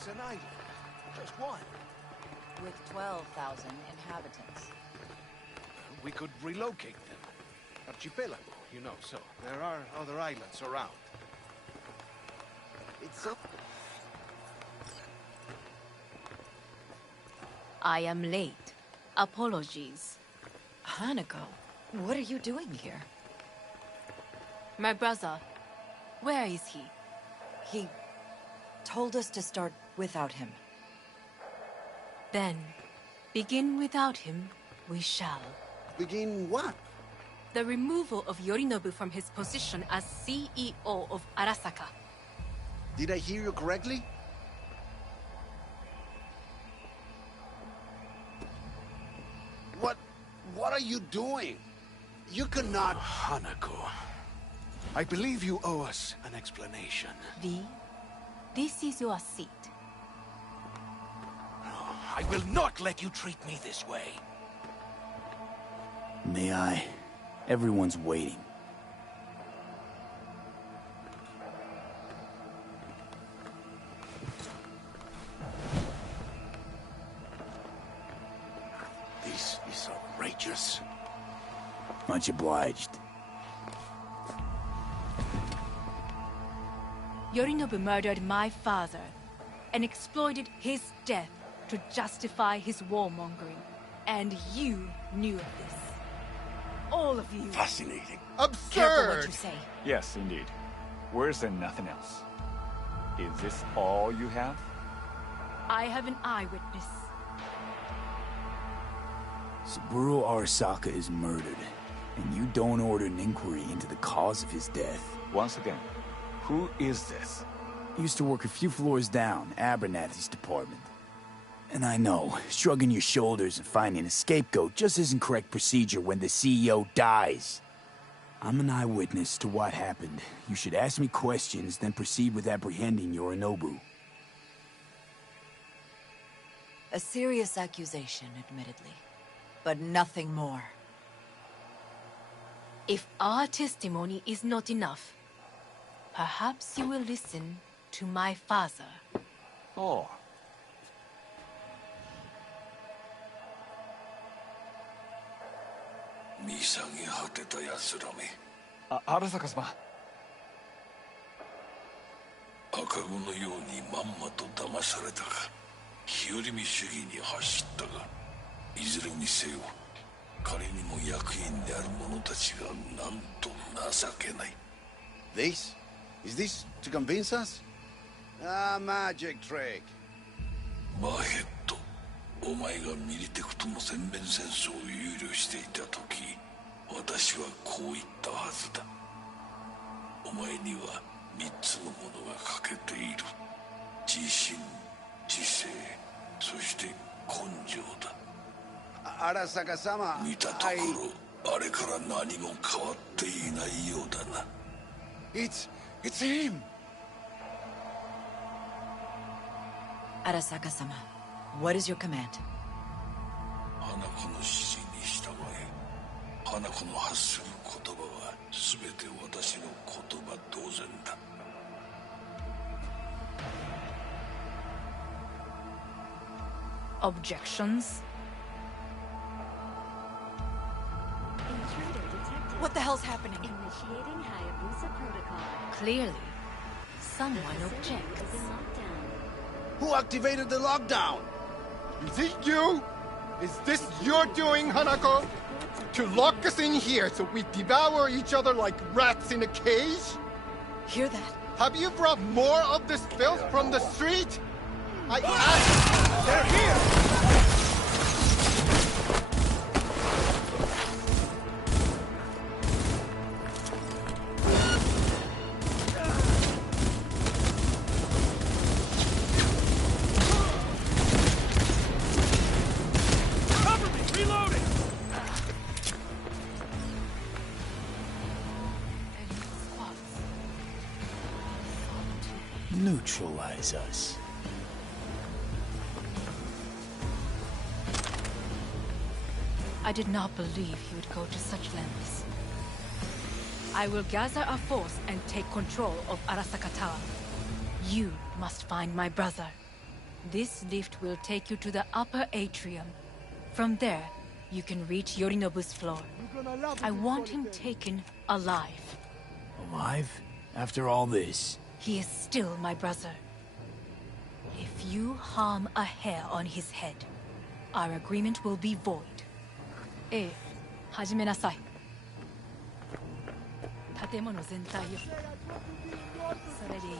It's an island. Just one. With 12,000 inhabitants. We could relocate them. Archipelago, you know, so there are other islands around. It's up. I am late. Apologies. Hanako, what are you doing here? My brother, where is he? He told us to start without him. Then, begin without him, we shall. Begin what? The removal of Yorinobu from his position as CEO of Arasaka. Did I hear you correctly? What are you doing? You cannot... Hanako, I believe you owe us an explanation. V, this is your seat. I will not let you treat me this way. May I? Everyone's waiting. This is outrageous. Much obliged. Yorinobu murdered my father and exploited his death to justify his warmongering. And you knew of this. All of you. Fascinating. Absurd! Careful what you say. Yes, indeed. Worse than nothing else. Is this all you have? I have an eyewitness. Saburo Arasaka is murdered, and you don't order an inquiry into the cause of his death. Once again, who is this? He used to work a few floors down, Abernathy's department. And I know, shrugging your shoulders and finding a scapegoat just isn't correct procedure when the CEO dies. I'm an eyewitness to what happened. You should ask me questions, then proceed with apprehending Yorinobu. A serious accusation, admittedly. But nothing more. If our testimony is not enough, perhaps you will listen to my father. Oh. Arasaka様。赤子のようにまんまと騙されたか、日和見主義に走ったが、いずれにせよ、彼にも役員である者たちがなんと情けない。This? Is this to convince us? Ah, magic trick. マーヘッド、お前がミリテクとの全面戦争を憂慮していた時、私はこう言ったはずだ。お前には3つのものが欠けている。自信、知性、そして根性だ。Arasaka-sama, 見たところ、あれから何も変わっていないようだな。It's him! Arasaka-sama, what is your command? 花子の指示に従え、花子の発する言葉は全て私の言葉同然だ。Objections? What the hell's happening? Initiating Hayabusa protocol. Clearly, someone objects. Who activated the lockdown? Is it you? Is this your doing, Hanako? To lock us in here so we devour each other like rats in a cage? Hear that? Have you brought more of this filth from the street? I asked... They're here! Neutralize us. I did not believe he would go to such lengths. I will gather a force and take control of Arasaka Tower. You must find my brother. This lift will take you to the upper atrium. From there, you can reach Yorinobu's floor. I want him taken alive. Alive? After all this? He is still my brother. If you harm a hair on his head, our agreement will be void. 始めなさい。建物全体よ。それでいい。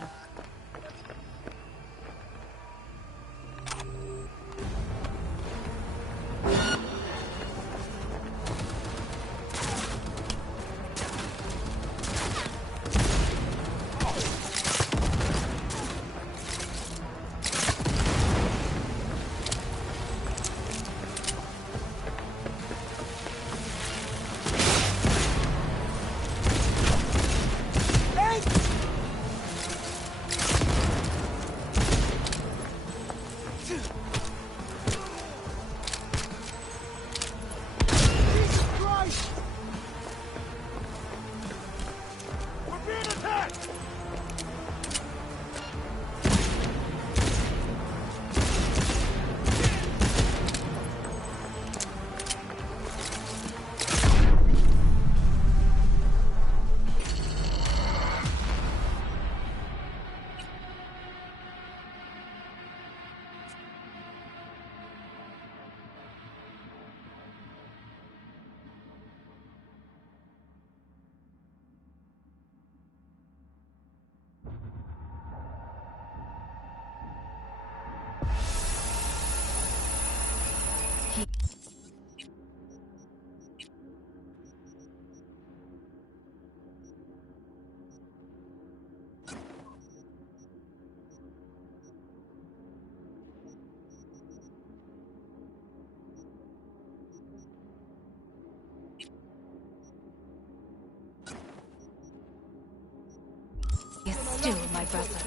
Is still my brother. If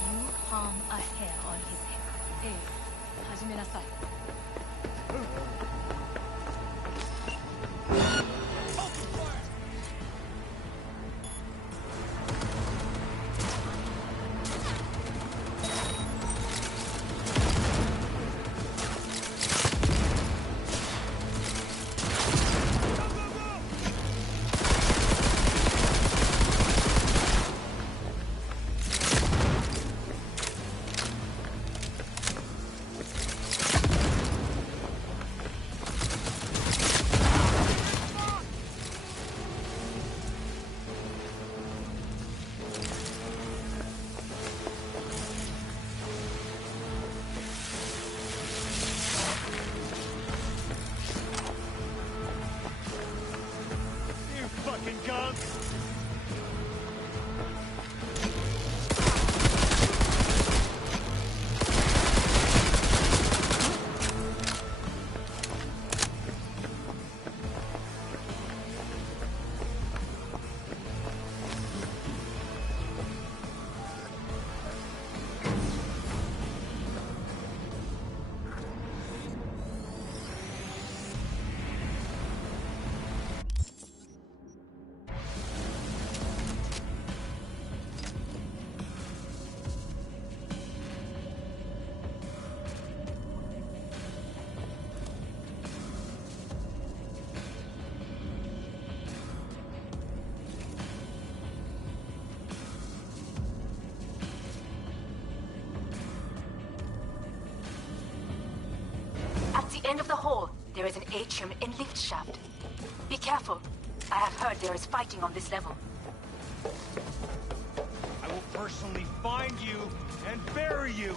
you harm a hair on his head, 始めなさい。At the end of the hall, there is an atrium and lift shaft. Be careful. I have heard there is fighting on this level. I will personally find you and bury you.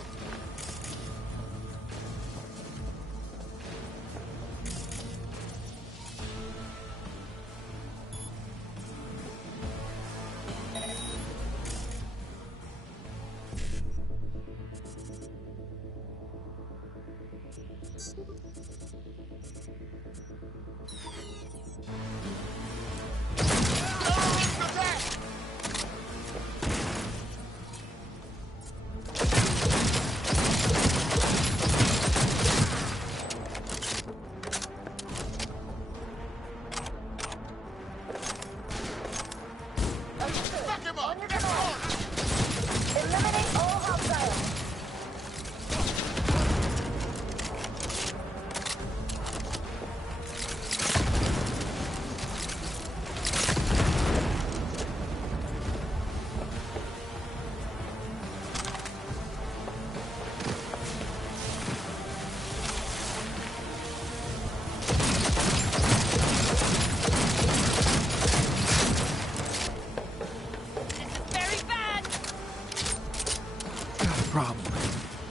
problem?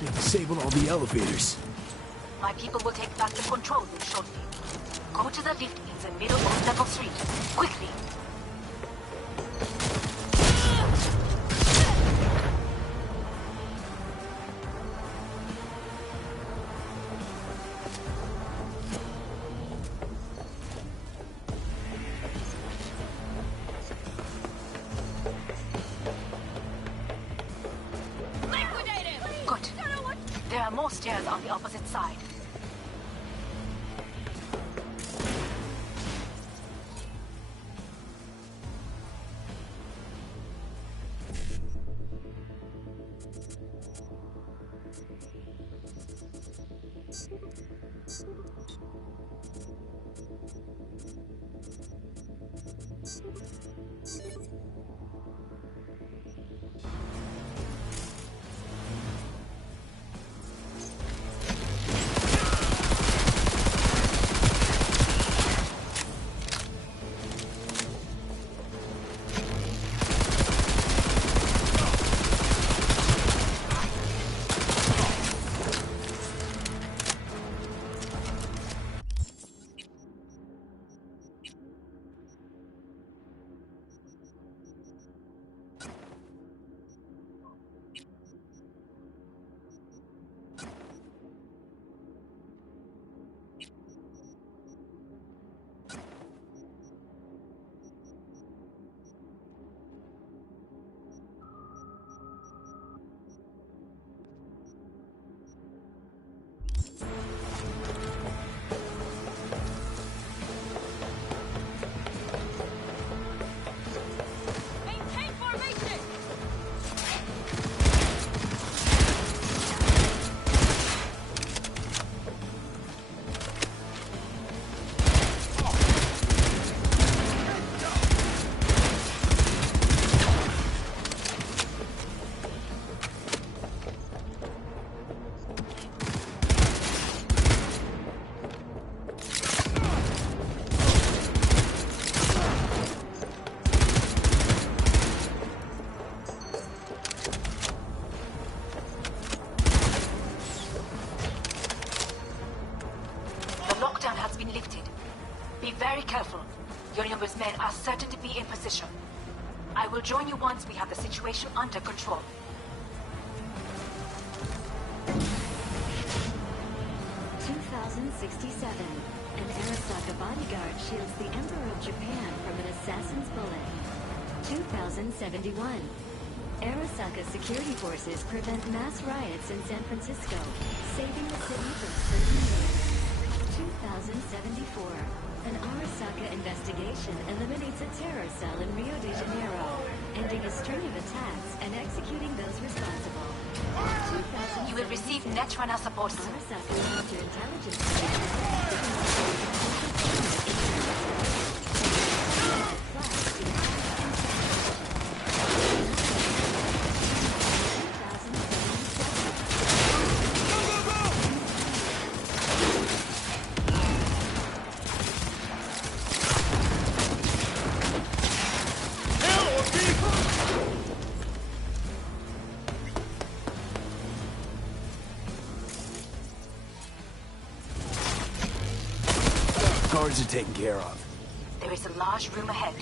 They disabled all the elevators. My people will take back the control room shortly. Go to the lift in the middle of level 3. Quickly! Good. There are more stairs on the opposite side. Be very careful. Your numbers men are certain to be in position. I will join you once we have the situation under control. An Arasaka bodyguard shields the Emperor of Japan from an assassin's bullet. 2071. Arasaka security forces prevent mass riots in San Francisco, saving the city from certain risks. 2074. An Arasaka investigation eliminates a terror cell in Rio de Janeiro, ending a string of attacks and executing those responsible. You will receive Netrunner support soon. Arasaka counterintelligence. Guards are taken care of. There is a large room ahead.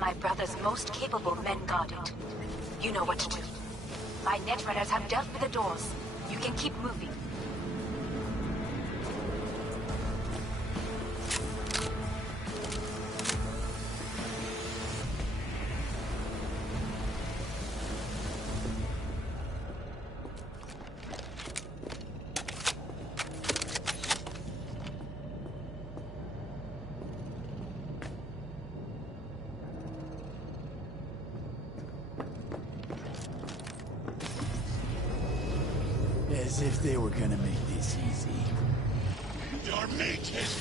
My brother's most capable men guard it. You know what to do. My Netrunners have dealt with the doors. You can keep moving. As if they were gonna make this easy. Your mate is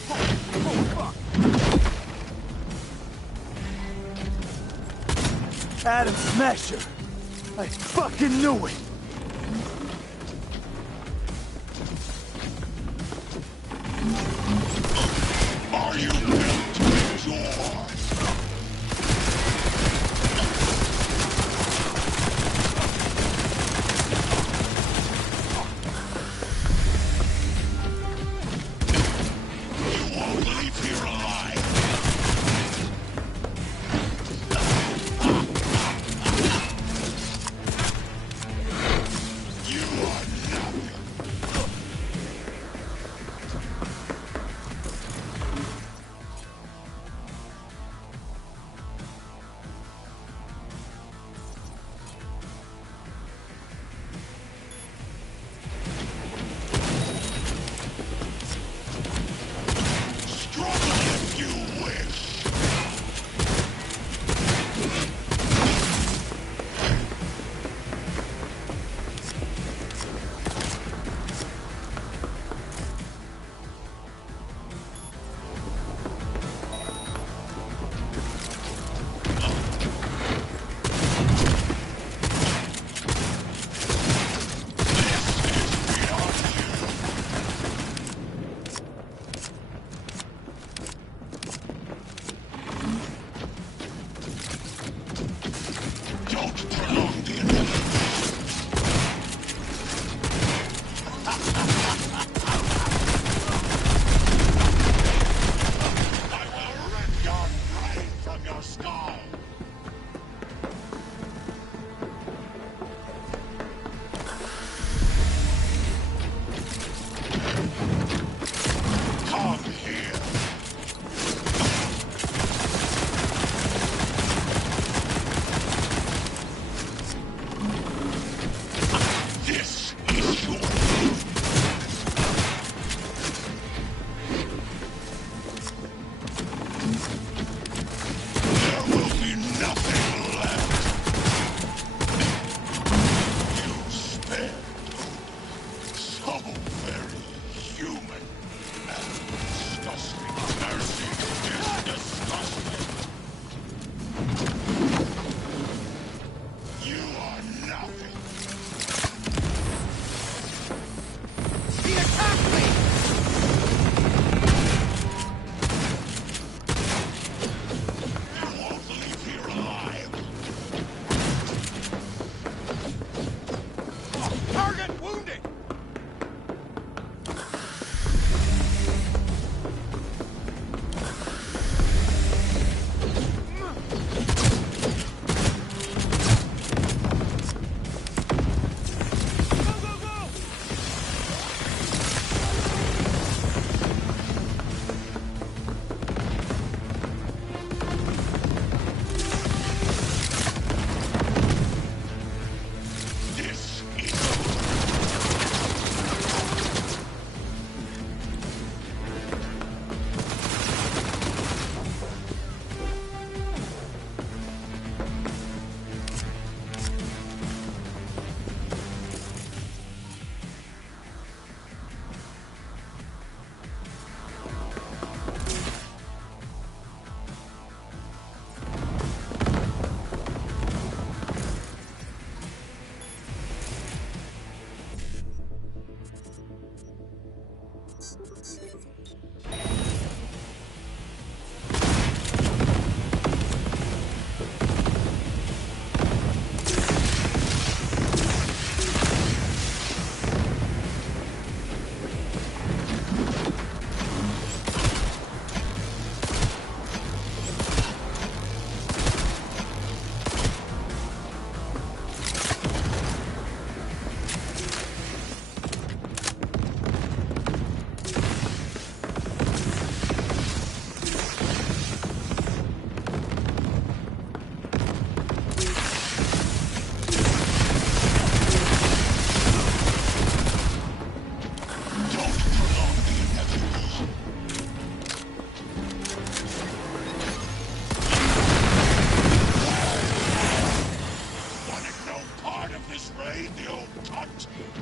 Adam Smasher! I fucking knew it! Are you built to endure?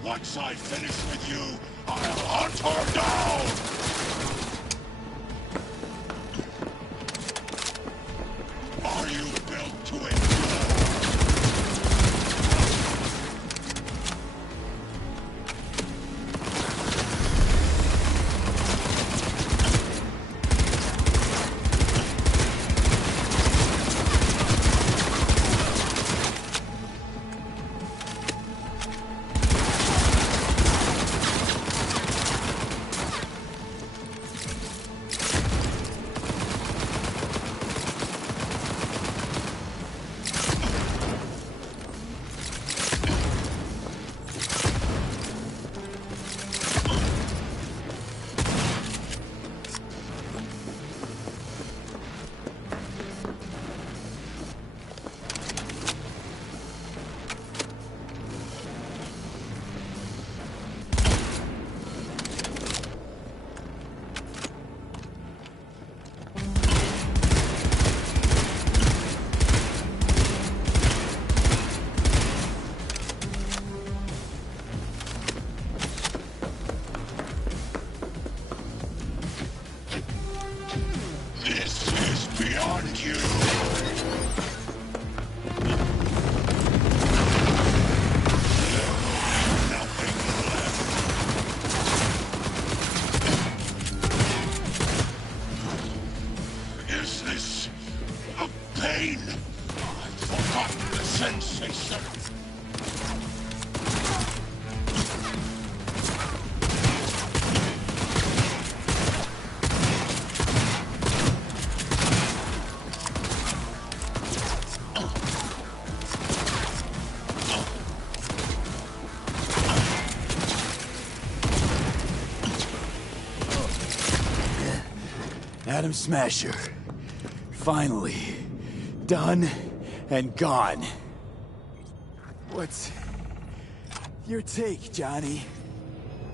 Once I finish with you, I'll hunt her down! Are you built to endure? Atom Smasher. Finally. Done and gone. What's your take, Johnny?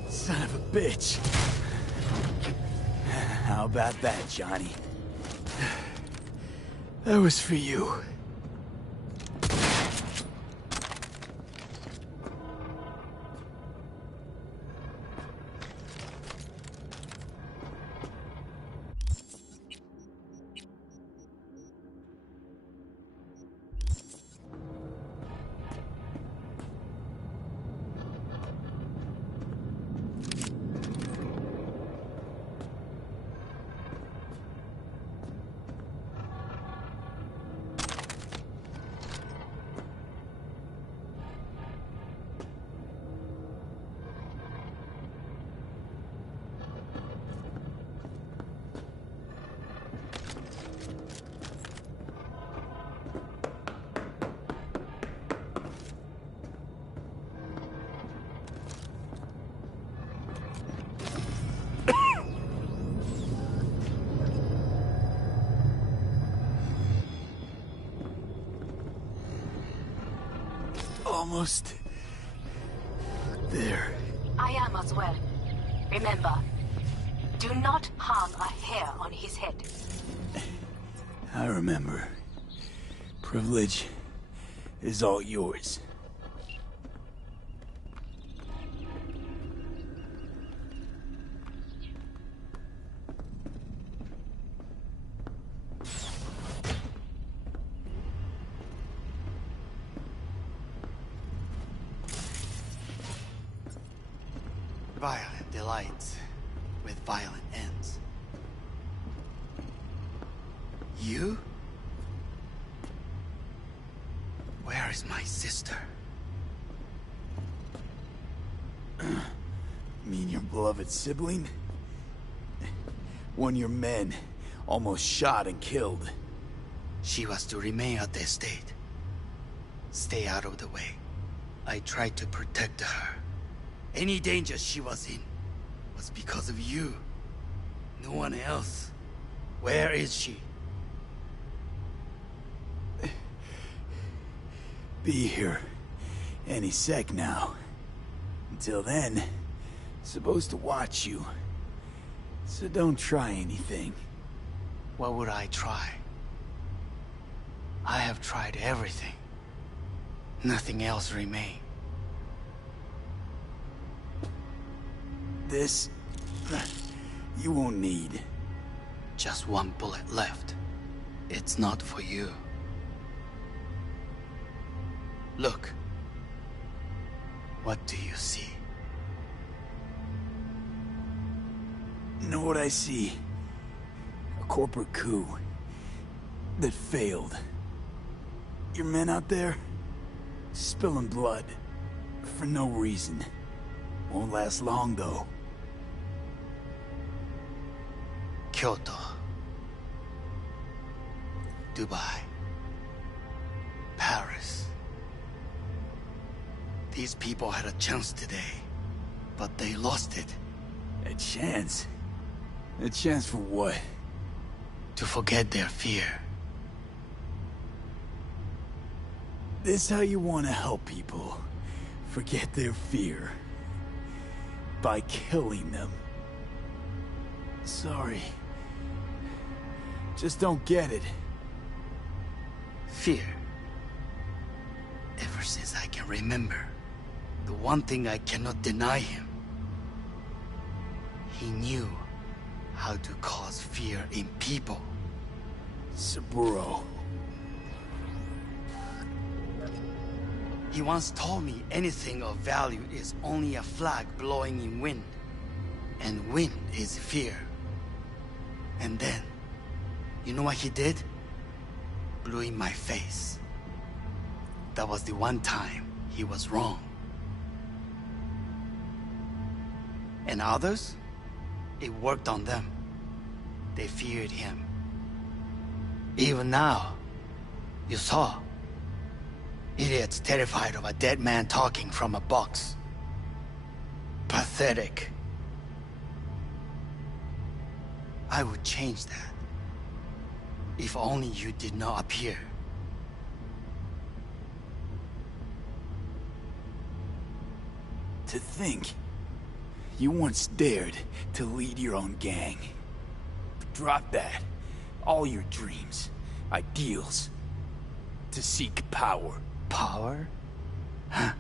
Son of a bitch. How about that, Johnny? That was for you. Almost there. I am as well. Remember, do not harm a hair on his head. I remember. Privilege is all yours. Violent delights with violent ends. You? Where is my sister? Mean your beloved sibling? One your men almost shot and killed. She was to remain at the estate. Stay out of the way. I tried to protect her. Any danger she was in was because of you. No one else. Where is she? Be here any sec now. Until then, supposed to watch you. So don't try anything. What would I try? I have tried everything. Nothing else remains. This... you won't need. Just one bullet left. It's not for you. Look. What do you see? Know what I see? A corporate coup. That failed. Your men out there? Spilling blood. For no reason. Won't last long, though. Kyoto. Dubai. Paris. These people had a chance today, but they lost it. A chance? A chance for what? To forget their fear. This how you want to help people? Forget their fear? By killing them? Sorry. Just don't get it. Fear. Ever since I can remember, the one thing I cannot deny him. He knew how to cause fear in people. Saburo. He once told me anything of value is only a flag blowing in wind. And wind is fear. And then, you know what he did? Blew in my face. That was the one time he was wrong. And others? It worked on them. They feared him. Even now, you saw. Idiots terrified of a dead man talking from a box. Pathetic. I would change that. If only you did not appear. To think, you once dared to lead your own gang. But drop that. All your dreams, ideals. To seek power. Power? Huh.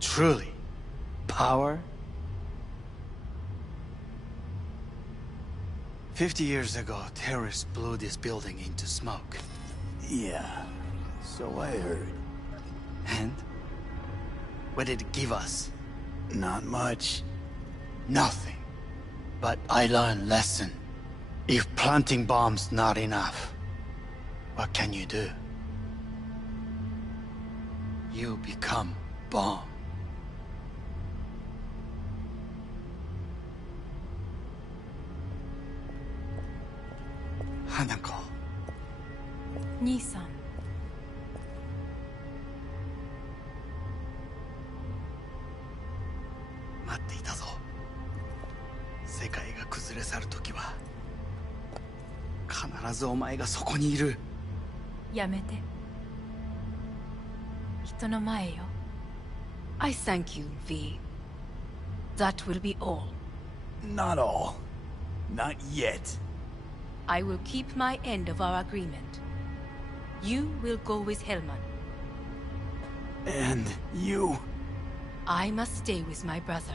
Truly, power? 50 years ago, terrorists blew this building into smoke. Yeah, so I heard. And? What did it give us? Not much. Nothing. But I learned lesson. If planting bombs not enough, what can you do? You become bomb. Hanako. 兄さん。待っていたぞ。世界が崩れ去る時は必ずお前がそこにいる。やめて。人の前よ。I thank you, V. That will be all. Not all. Not yet. I will keep my end of our agreement. You will go with Hellman. And you? I must stay with my brother.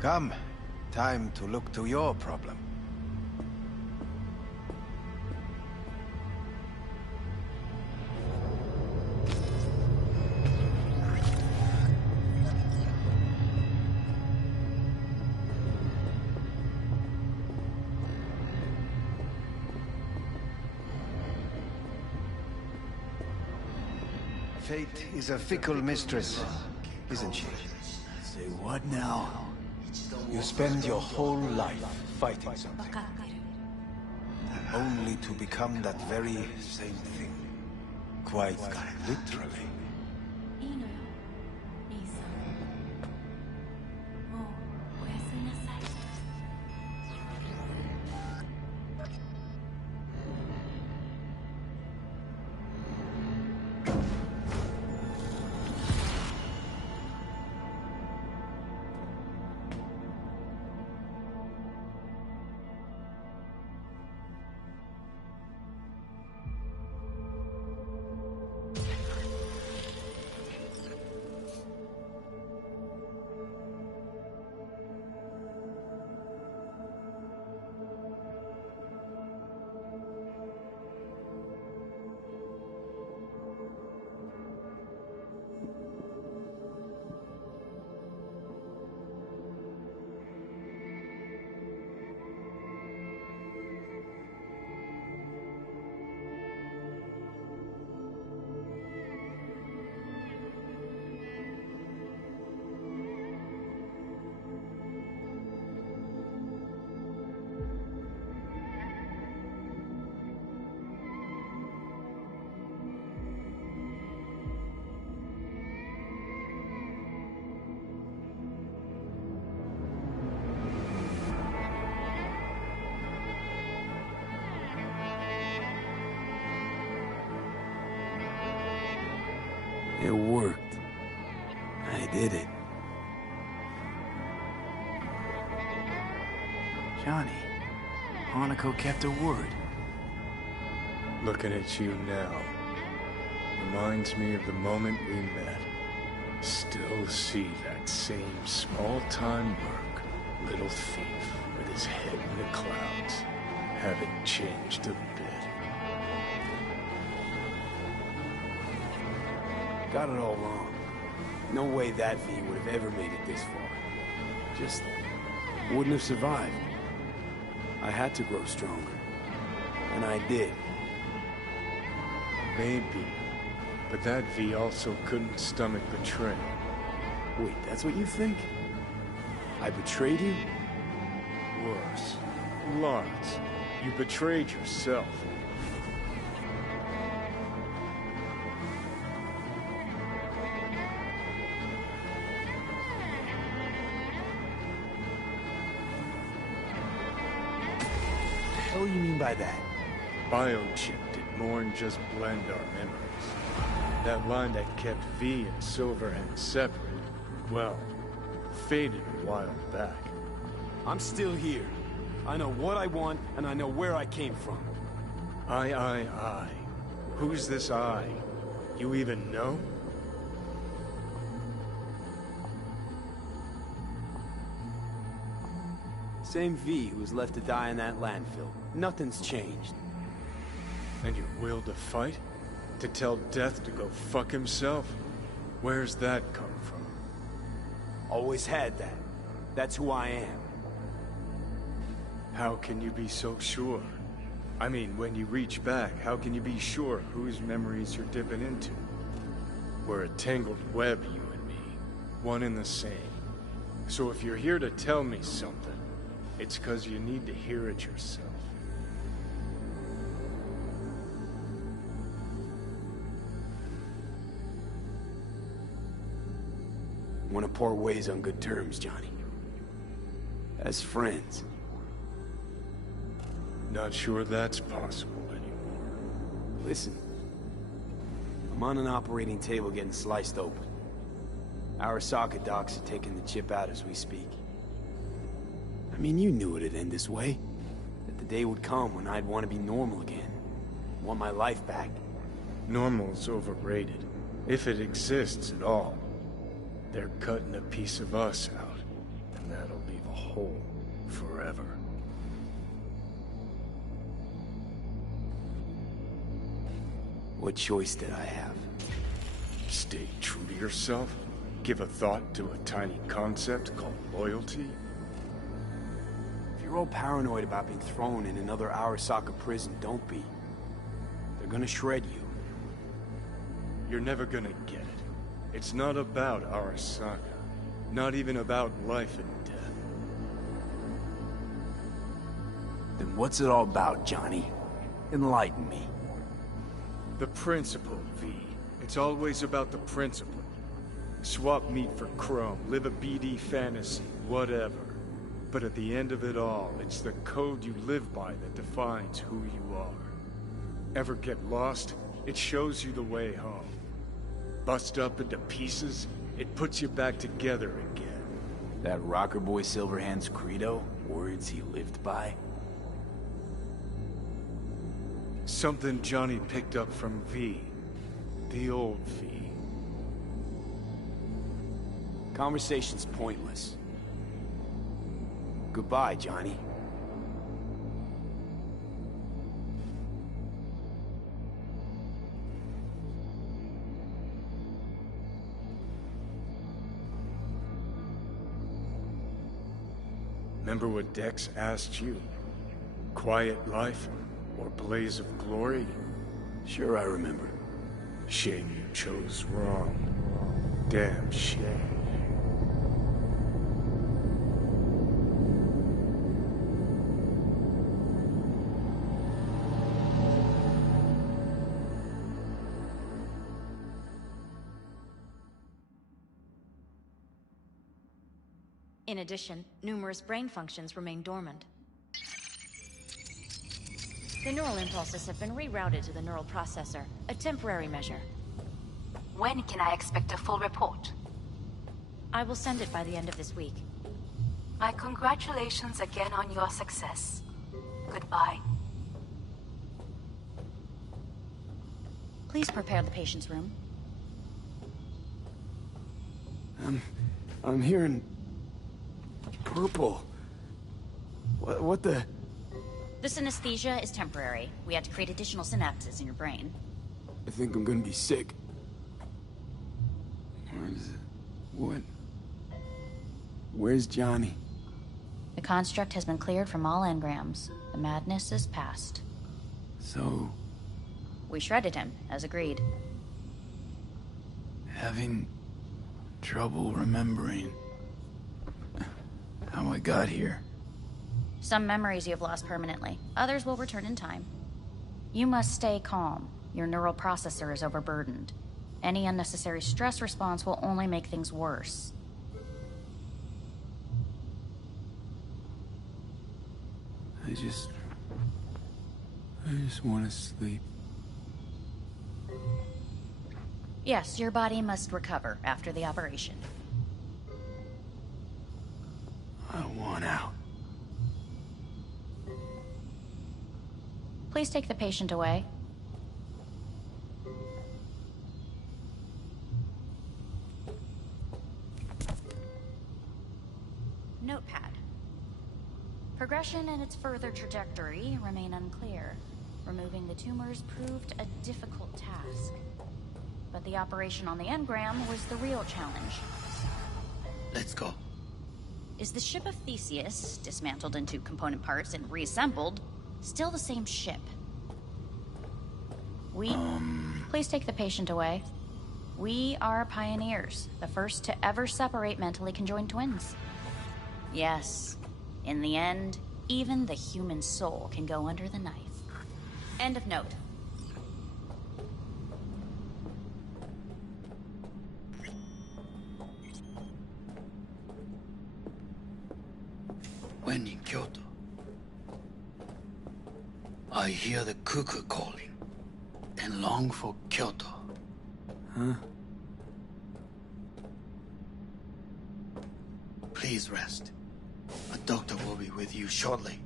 Come. Time to look to your problem. Fate is a fickle mistress, isn't she? Say what now? You spend your whole life fighting something, only to become that very same thing. Quite literally. いいのよ、兄さん。もうおやすみなさい。It worked. I did it. Johnny, Hanako kept her word. Looking at you now reminds me of the moment we met. Still see that same small-time merc, little thief, with his head in the clouds. Haven't changed a bit. Got it all wrong. No way that V would have ever made it this far. Just wouldn't have survived. I had to grow stronger. And I did. Maybe. But that V also couldn't stomach betrayal. Wait, that's what you think? I betrayed you? Worse. Lots. You betrayed yourself. What do you mean by that? Biochip did more than just blend our memories. That line that kept V and Silverhand separate, well, faded a while back. I'm still here. I know what I want, and I know where I came from. I. Who's this I? You even know? Same V who was left to die in that landfill. Nothing's changed. And your will to fight? To tell Death to go fuck himself? Where's that come from? Always had that. That's who I am. How can you be so sure? I mean, when you reach back, how can you be sure whose memories you're dipping into? We're a tangled web, you and me. One and the same. So if you're here to tell me something, it's 'cause you need to hear it yourself. Want to part ways on good terms, Johnny. As friends. Not sure that's possible anymore. Listen. I'm on an operating table getting sliced open. Arasaka docs are taking the chip out as we speak. I mean, you knew it'd end this way. That the day would come when I'd want to be normal again. Want my life back. Normal's overrated. If it exists at all. They're cutting a piece of us out, and that'll leave a hole forever. What choice did I have? Stay true to yourself? Give a thought to a tiny concept called loyalty? If you're all paranoid about being thrown in another Arasaka prison, don't be. They're gonna shred you. You're never gonna get it. It's not about Arasaka. Not even about life and death. Then what's it all about, Johnny? Enlighten me. The principle, V. It's always about the principle. Swap meat for chrome, live a BD fantasy, whatever. But at the end of it all, it's the code you live by that defines who you are. Ever get lost? It shows you the way home. Bust up into pieces, it puts you back together again. That rocker boy Silverhand's credo? Words he lived by? Something Johnny picked up from V. The old V. Conversation's pointless. Goodbye, Johnny. Remember what Dex asked you? Quiet life or blaze of glory? Sure, I remember. Shame you chose wrong. Damn shame. In addition, numerous brain functions remain dormant. The neural impulses have been rerouted to the neural processor, a temporary measure. When can I expect a full report? I will send it by the end of this week. My congratulations again on your success. Goodbye. Please prepare the patient's room. I'm hearing... purple. What the... This anesthesia is temporary. We had to create additional synapses in your brain. I think I'm gonna be sick. What? Where's Johnny? The construct has been cleared from all engrams. The madness is past. So... We shredded him, as agreed. Having trouble remembering how I got here. Some memories you have lost permanently. Others will return in time. You must stay calm. Your neural processor is overburdened. Any unnecessary stress response will only make things worse. I just want to sleep. Yes, your body must recover after the operation. I want out. Please take the patient away. Notepad. Progression and its further trajectory remain unclear. Removing the tumors proved a difficult task. But the operation on the engram was the real challenge. Let's go. Is the ship of Theseus, dismantled into component parts and reassembled, still the same ship? Please take the patient away. We are pioneers, the first to ever separate mentally conjoined twins. Yes, in the end, even the human soul can go under the knife. End of note. When in Kyoto, I hear the cuckoo calling and long for Kyoto. Huh? Please rest. A doctor will be with you shortly.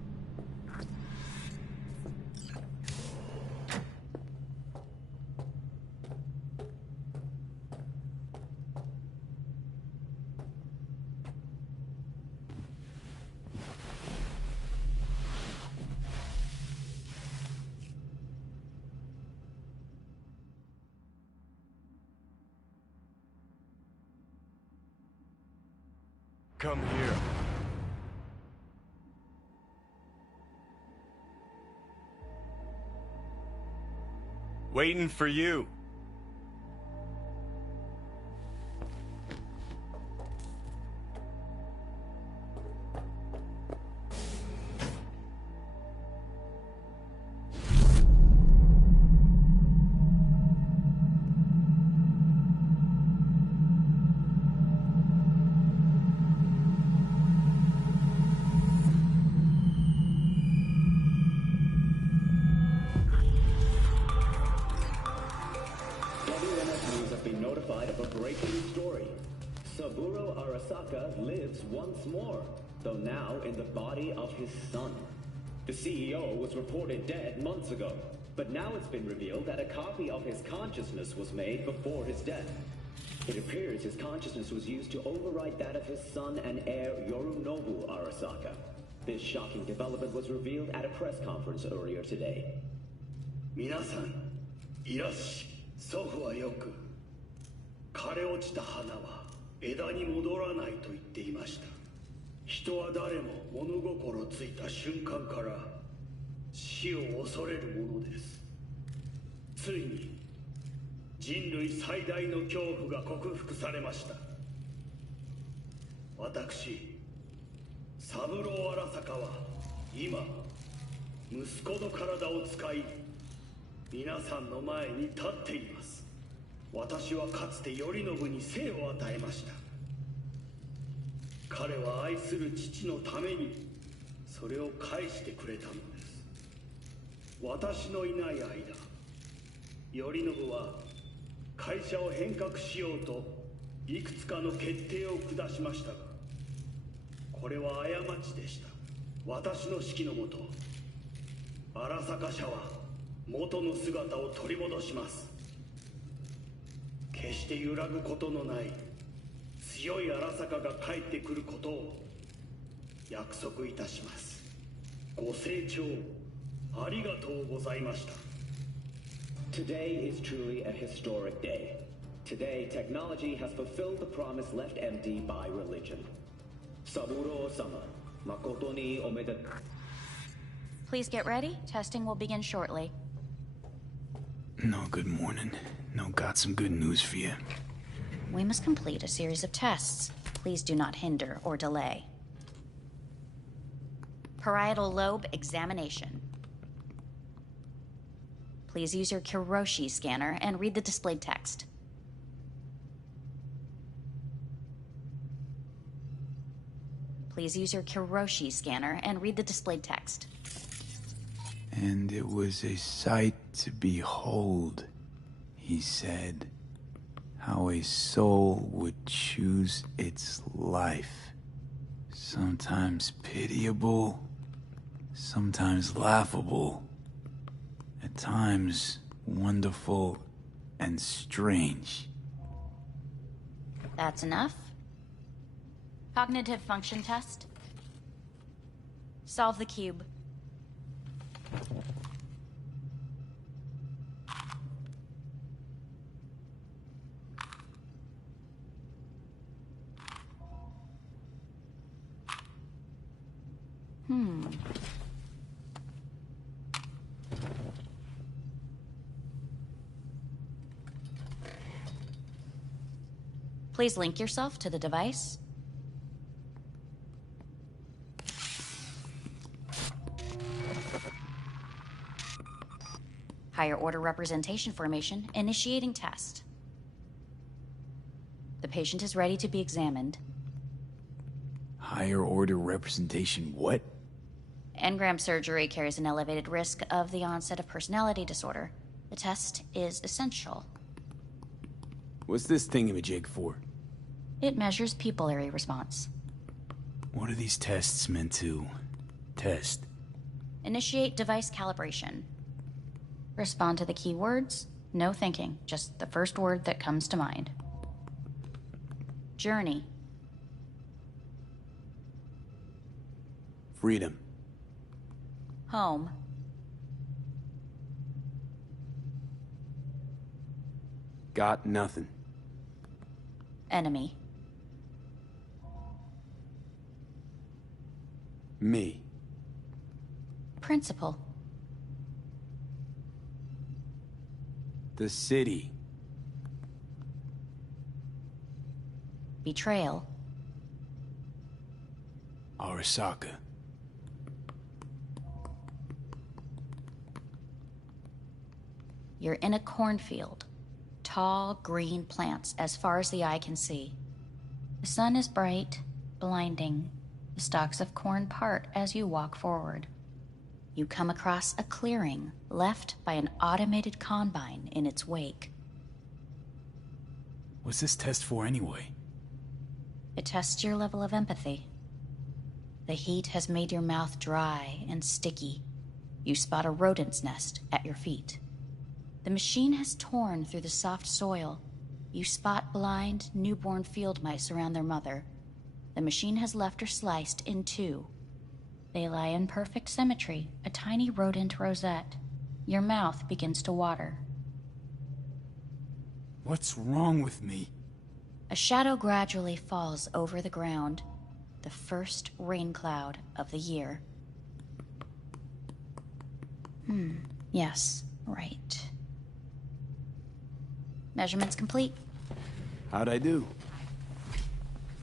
Come here. Waiting for you. Once more, though now in the body of his son. The CEO was reported dead months ago, but now it's been revealed that a copy of his consciousness was made before his death. It appears his consciousness was used to override that of his son and heir Yorinobu Arasaka. This shocking development was revealed at a press conference earlier today. 皆さん、いらっしゃ。祖父はよく、枯れ落ちた花は枝に戻らないと言っていました。人は誰も物心ついた瞬間から死を恐れるものです。ついに人類最大の恐怖が克服されました。私、三郎荒坂は今息子の体を使い皆さんの前に立っています。私はかつて頼信に生を与えました。彼は愛する父のためにそれを返してくれたのです。私のいない間、頼信は会社を変革しようといくつかの決定を下しましたが、これは過ちでした。私の指揮のもと、荒坂社は元の姿を取り戻します。決して揺らぐことのない強い荒坂が帰ってくることを約束いたします。ご清聴ありがとうございました。 Today is truly a historic day. Today, technology has fulfilled the promise left empty by religion. Saburo-sama, makoto ni omedetou. Please get ready. Testing will begin shortly. No, good morning. No, got some good news for you. We must complete a series of tests. Please do not hinder or delay. Parietal lobe examination. Please use your Kiroshi scanner and read the displayed text. Please use your Kiroshi scanner and read the displayed text. And it was a sight to behold, he said, how a soul would choose its life. Sometimes pitiable, sometimes laughable, at times wonderful and strange. That's enough. Cognitive function test. Solve the cube. Please link yourself to the device. Higher order representation formation, initiating test. The patient is ready to be examined. Higher order representation what? Engram surgery carries an elevated risk of the onset of personality disorder. The test is essential. What's this thingamajig for? It measures pupillary response. What are these tests meant to test? Initiate device calibration. Respond to the keywords. No thinking, just the first word that comes to mind. Journey. Freedom. Home. Got nothing. Enemy. Me. Principal. The city. Betrayal. Arasaka. You're in a cornfield. Tall, green plants as far as the eye can see. The sun is bright, blinding. The stalks of corn part as you walk forward. You come across a clearing left by an automated combine in its wake. What's this test for anyway? It tests your level of empathy. The heat has made your mouth dry and sticky. You spot a rodent's nest at your feet. The machine has torn through the soft soil. You spot blind, newborn field mice around their mother. The machine has left her sliced in two. They lie in perfect symmetry, a tiny rodent rosette. Your mouth begins to water. What's wrong with me? A shadow gradually falls over the ground. The first rain cloud of the year. Yes, right. Measurements complete. How'd I do?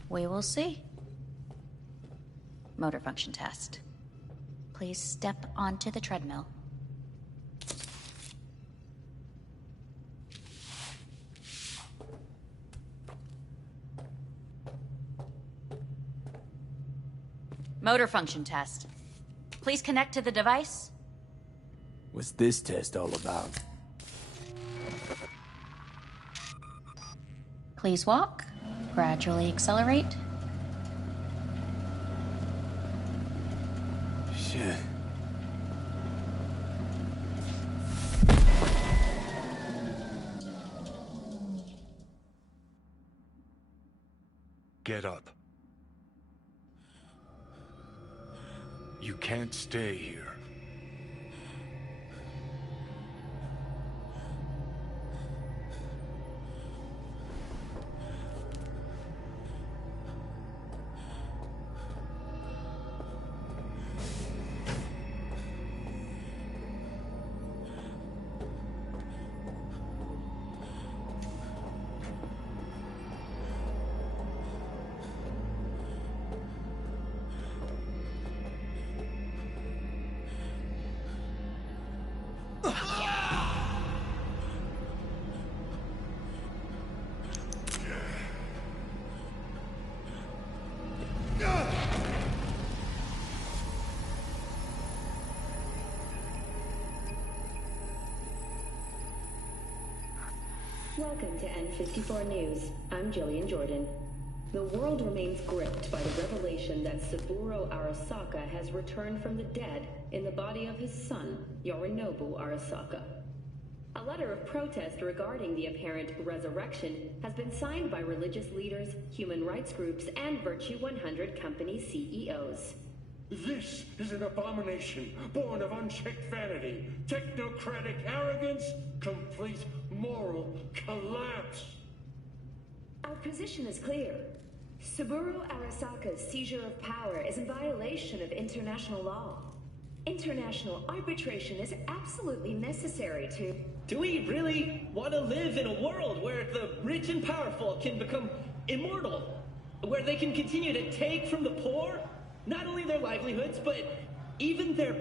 We will see. Motor function test. Please step onto the treadmill. Motor function test. Please connect to the device. What's this test all about? Please walk. Gradually accelerate. Shit. Get up. You can't stay here. Welcome to N54 News. I'm Jillian Jordan. The world remains gripped by the revelation that Saburo Arasaka has returned from the dead in the body of his son, Yorinobu Arasaka. A letter of protest regarding the apparent resurrection has been signed by religious leaders, human rights groups, and Virtue 100 company CEOs. This is an abomination born of unchecked vanity, technocratic arrogance, complete moral collapse. Our position is clear. Saburo Arasaka's seizure of power is in violation of international law. International arbitration is absolutely necessary to... Do we really want to live in a world where the rich and powerful can become immortal? Where they can continue to take from the poor? Not only their livelihoods, but even their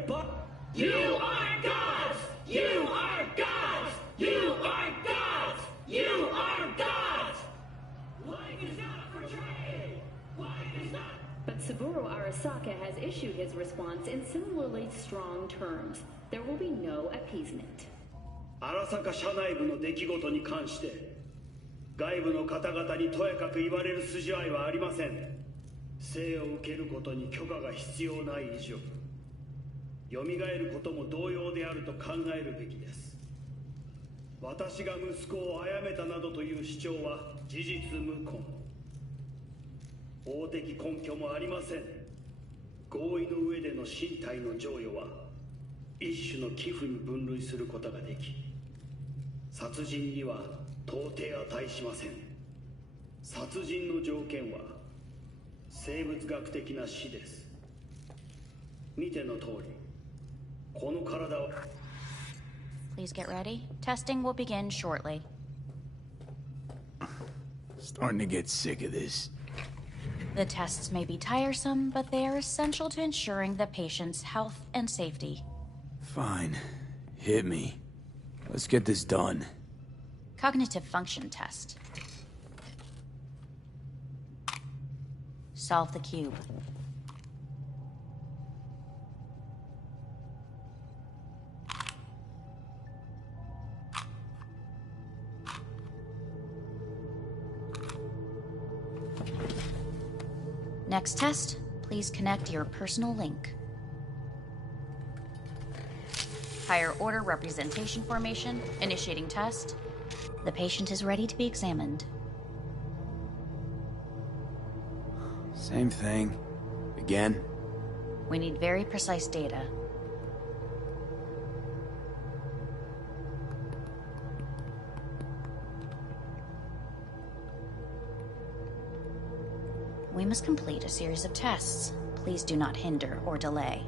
You are gods! You are gods! You are gods! You are gods! Life is not portrayed! Life is not... But Saburo Arasaka has issued his response in similarly strong terms. There will be no appeasement. 荒坂社内部の出来事に関して外部の方々にとやかく言われる筋合いはありません。生を受けることに許可が必要ない以上、蘇ることも同様であると考えるべきです。私が息子を殺めたなどという主張は事実無根。法的根拠もありません。合意の上での身体の贈与は一種の寄付に分類することができ、殺人には到底値しません。殺人の条件は生物学的な死です。見ての通り、この体を。 Please get ready. Testing will begin shortly. Starting to get sick of this. The tests may be tiresome, but they are essential to ensuring the patient's health and safety. Fine. Hit me. Let's get this done. Cognitive function test. Solve the cube. Next test, please connect your personal link. Higher order representation formation, initiating test. The patient is ready to be examined. Same thing. Again? We need very precise data. We must complete a series of tests. Please do not hinder or delay.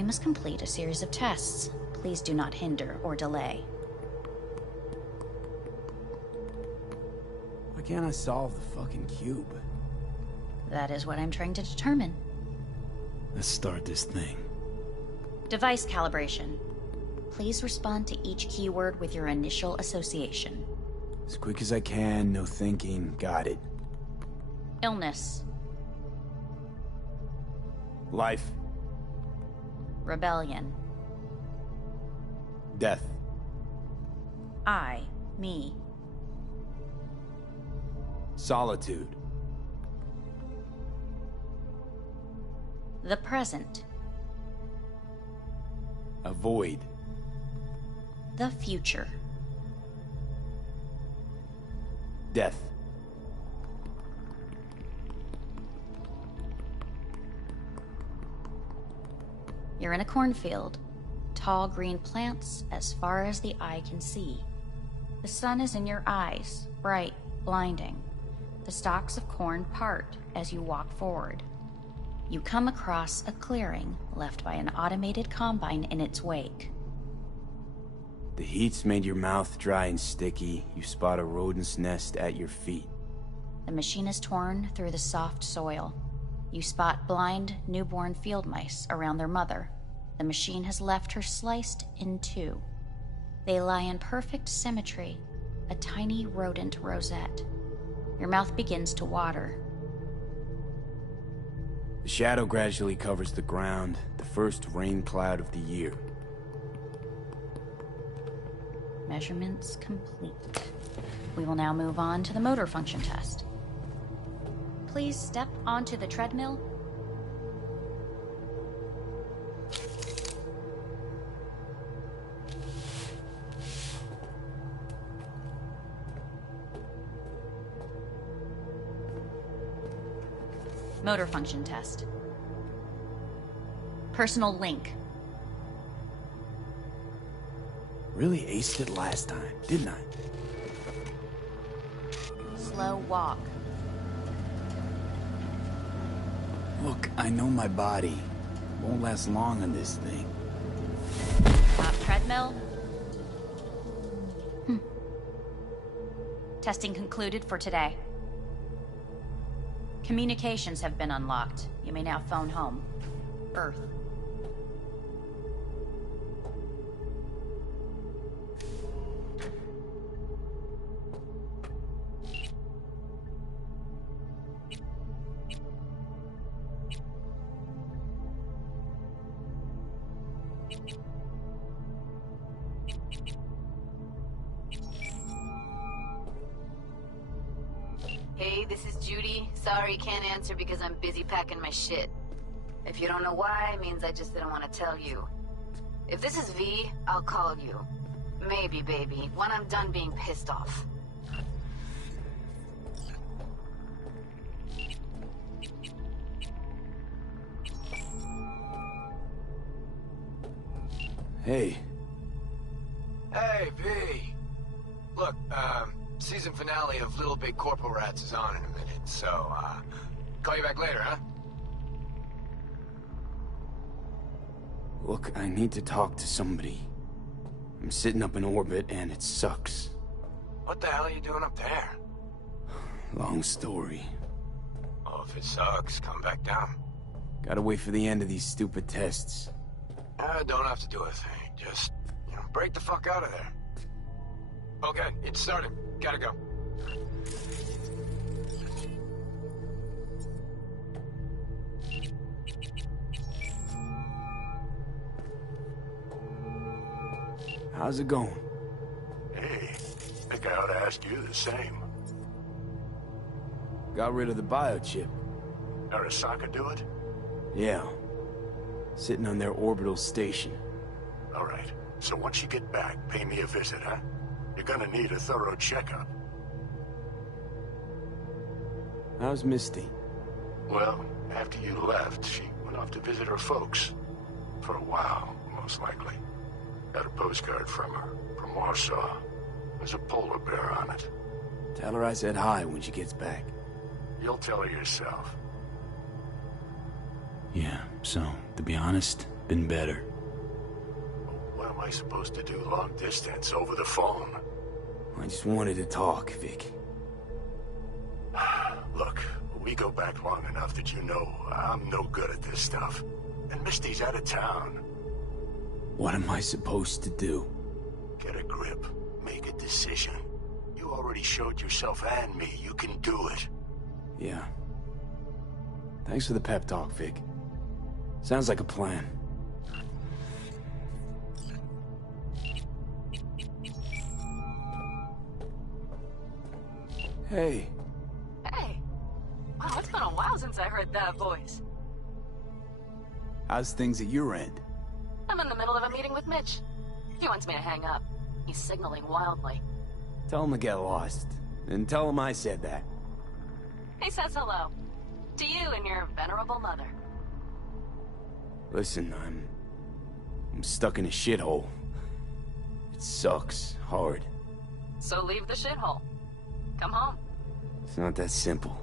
We must complete a series of tests. Please do not hinder or delay. Why can't I solve the fucking cube? That is what I'm trying to determine. Let's start this thing. Device calibration. Please respond to each keyword with your initial association. As quick as I can, no thinking. Got it. Illness. Life. Rebellion. Death. I. Me. Solitude. The present. Avoid. The future. Death. You're in a cornfield. Tall green plants as far as the eye can see. The sun is in your eyes, bright, blinding. The stalks of corn part as you walk forward. You come across a clearing left by an automated combine in its wake. The heat's made your mouth dry and sticky. You spot a rodent's nest at your feet. The machine is torn through the soft soil. You spot blind, newborn field mice around their mother. The machine has left her sliced in two. They lie in perfect symmetry, a tiny rodent rosette. Your mouth begins to water. The shadow gradually covers the ground, the first rain cloud of the year. Measurements complete. We will now move on to the motor function test. Please step onto the treadmill. Motor function test. Personal link. Really aced it last time, didn't I? Slow walk. Look, I know my body. Won't last long on this thing. Top treadmill. Testing concluded for today. Communications have been unlocked. You may now phone home. Earth. Hey, this is Judy. Sorry, can't answer because I'm busy packing my shit. If you don't know why, it means I just didn't want to tell you. If this is V, I'll call you. Maybe, baby, when I'm done being pissed off. Hey. Hey, V. Look, season finale of Little Big Corporal Rats is on in a minute, so, call you back later, huh? Look, I need to talk to somebody. I'm sitting up in orbit, and it sucks. What the hell are you doing up there? Long story. Oh, if it sucks, come back down. Gotta wait for the end of these stupid tests. Don't have to do a thing. Just, break the fuck out of there. Okay, it's started. Gotta go. How's it going? Hey, I think I ought to ask you the same. Got rid of the biochip. Arasaka do it? Yeah. Sitting on their orbital station. All right. So once you get back, pay me a visit, huh? You're gonna need a thorough checkup. How's Misty? Well, after you left, she went off to visit her folks. For a while, most likely. Got a postcard from her, from Warsaw. There's a polar bear on it. Tell her I said hi when she gets back. You'll tell her yourself. Yeah, so, to be honest, been better. What am I supposed to do long distance over the phone? I just wanted to talk, Vic. Look, we go back long enough that you know I'm no good at this stuff. And Misty's out of town. What am I supposed to do? Get a grip. Make a decision. You already showed yourself and me you can do it. Yeah. Thanks for the pep talk, Vic. Sounds like a plan. Hey. Hey. Wow, it's been a while since I heard that voice. How's things at your end? I'm in the middle of a meeting with Mitch. He wants me to hang up. He's signaling wildly. Tell him to get lost. And tell him I said that. He says hello. To you and your venerable mother. Listen, I'm stuck in a shithole. It sucks hard. So leave the shithole. Come home. It's not that simple.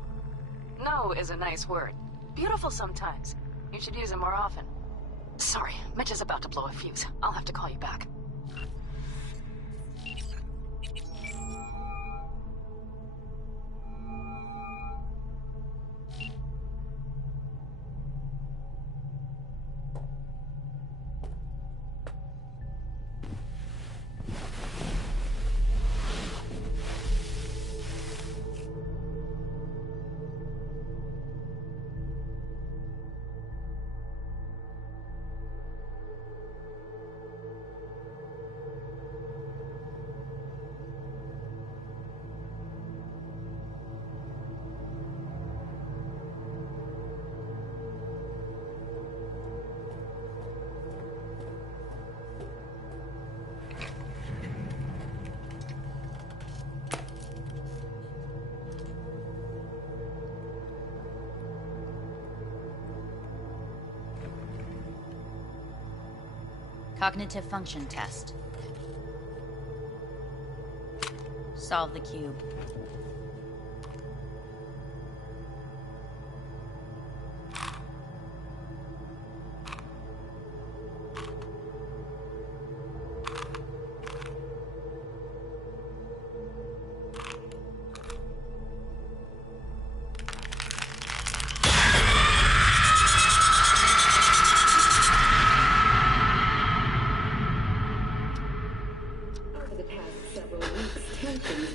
No is a nice word. Beautiful sometimes. You should use it more often. Sorry, Mitch is about to blow a fuse. I'll have to call you back. Cognitive function test. Solve the cube.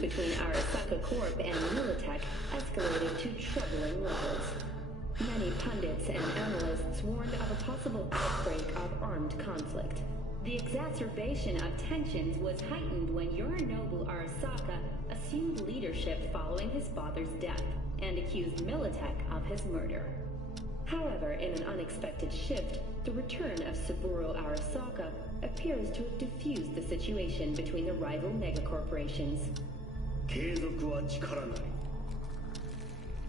Between Arasaka Corp and Militech escalated to troubling levels. Many pundits and analysts warned of a possible outbreak of armed conflict. The exacerbation of tensions was heightened when Yorinobu Arasaka assumed leadership following his father's death and accused Militech of his murder. However, in an unexpected shift, the return of Saburo Arasaka appears to have diffused the situation between the rival megacorporations. 継続は力なり。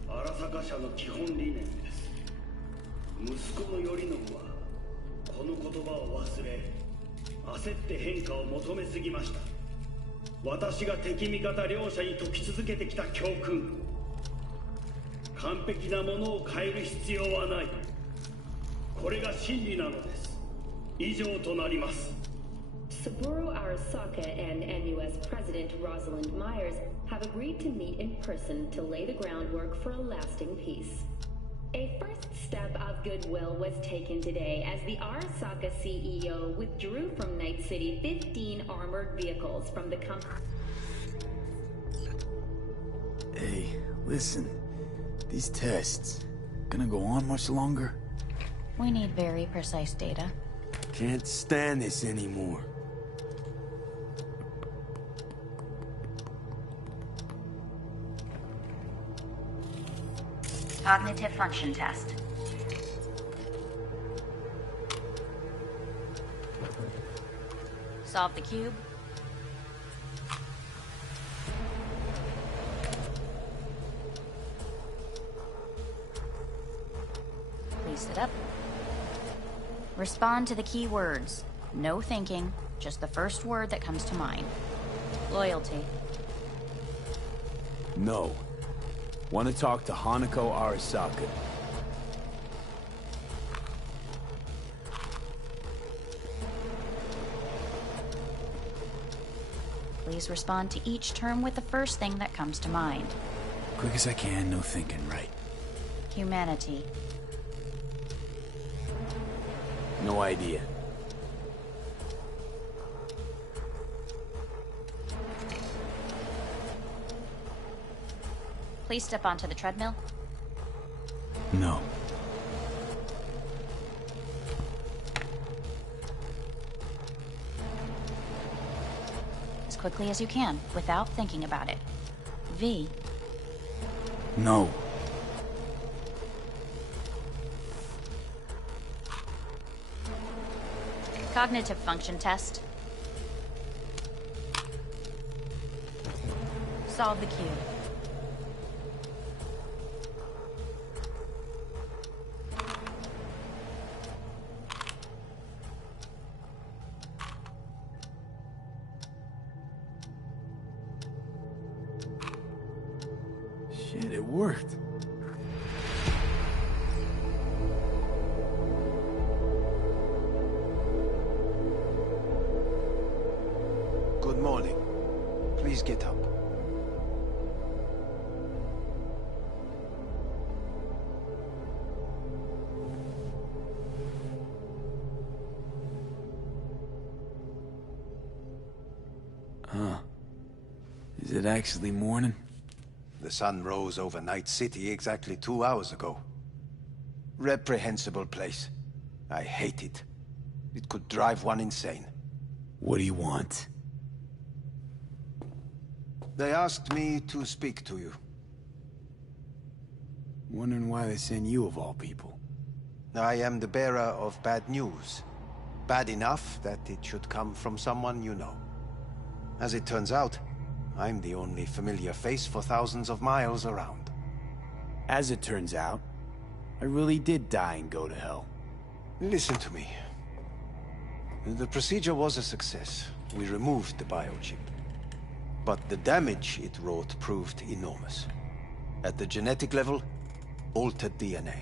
荒坂社の基本理念です。息子の頼信はこの言葉を忘れ、焦って変化を求めすぎました。私が敵味方両者に説き続けてきた教訓。完璧なものを変える必要はない。これが真理なのです。以上となります。Saburo Arasaka and NUS President Rosalind Myers have agreed to meet in person to lay the groundwork for a lasting peace. A first step of goodwill was taken today as the Arasaka CEO withdrew from Night City 15 armored vehicles from the company. Hey, listen. These tests, gonna go on much longer? We need very precise data. Can't stand this anymore. Cognitive function test. Solve the cube. Please sit up. Respond to the key words. No thinking, just the first word that comes to mind. Loyalty. No. Want to talk to Hanako Arasaka. Please respond to each term with the first thing that comes to mind. Quick as I can, no thinking, right? Humanity. No idea. Please step onto the treadmill. No. As quickly as you can, without thinking about it. V. No. Cognitive function test. Solve the cube. Shit, it worked. Good morning. Please get up. Huh. Is it actually morning? The sun rose over Night City exactly 2 hours ago. Reprehensible place. I hate it. It could drive one insane. What do you want? They asked me to speak to you. Wondering why they send you of all people. I am the bearer of bad news. Bad enough that it should come from someone you know. As it turns out, I'm the only familiar face for thousands of miles around. As it turns out, I really did die and go to hell. Listen to me. The procedure was a success. We removed the biochip. But the damage it wrought proved enormous. At the genetic level, altered DNA.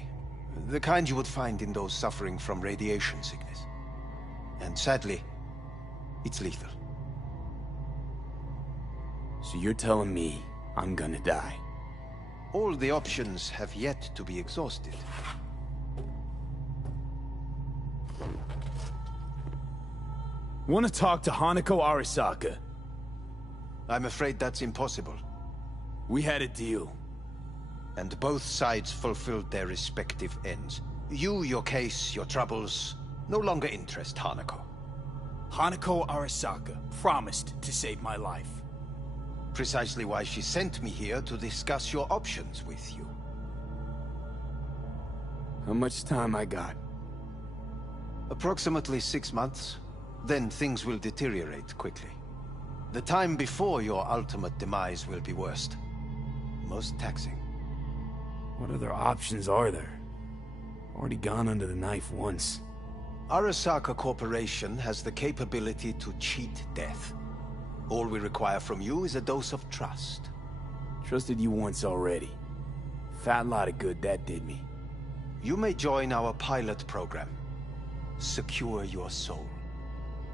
The kind you would find in those suffering from radiation sickness. And sadly, it's lethal. So you're telling me I'm gonna die? All the options have yet to be exhausted. Want to talk to Hanako Arasaka? I'm afraid that's impossible. We had a deal. And both sides fulfilled their respective ends. You, your case, your troubles, no longer interest Hanako. Hanako Arasaka promised to save my life. Precisely why she sent me here to discuss your options with you. How much time I got? Approximately 6 months. Then things will deteriorate quickly. The time before your ultimate demise will be worst. Most taxing. What other options are there? Already gone under the knife once. Arasaka Corporation has the capability to cheat death. All we require from you is a dose of trust. Trusted you once already. Fat lot of good that did me. You may join our pilot program. Secure your soul.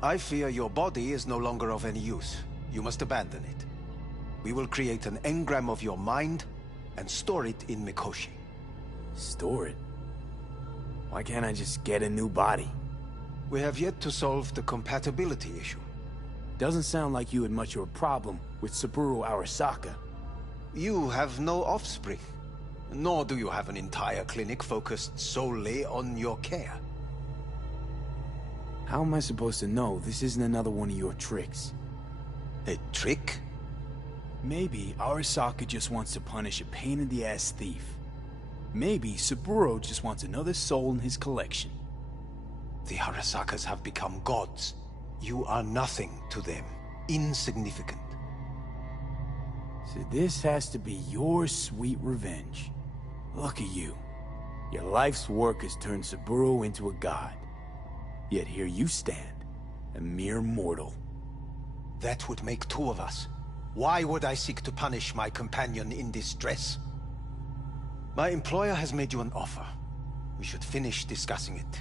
I fear your body is no longer of any use. You must abandon it. We will create an engram of your mind and store it in Mikoshi. Store it? Why can't I just get a new body? We have yet to solve the compatibility issue. Doesn't sound like you had much of a problem with Saburo Arasaka. You have no offspring. Nor do you have an entire clinic focused solely on your care. How am I supposed to know this isn't another one of your tricks? A trick? Maybe Arasaka just wants to punish a pain-in-the-ass thief. Maybe Saburo just wants another soul in his collection. The Arasakas have become gods. You are nothing to them. Insignificant. So this has to be your sweet revenge. Look at you. Your life's work has turned Saburo into a god. Yet here you stand, a mere mortal. That would make two of us. Why would I seek to punish my companion in distress? My employer has made you an offer. We should finish discussing it.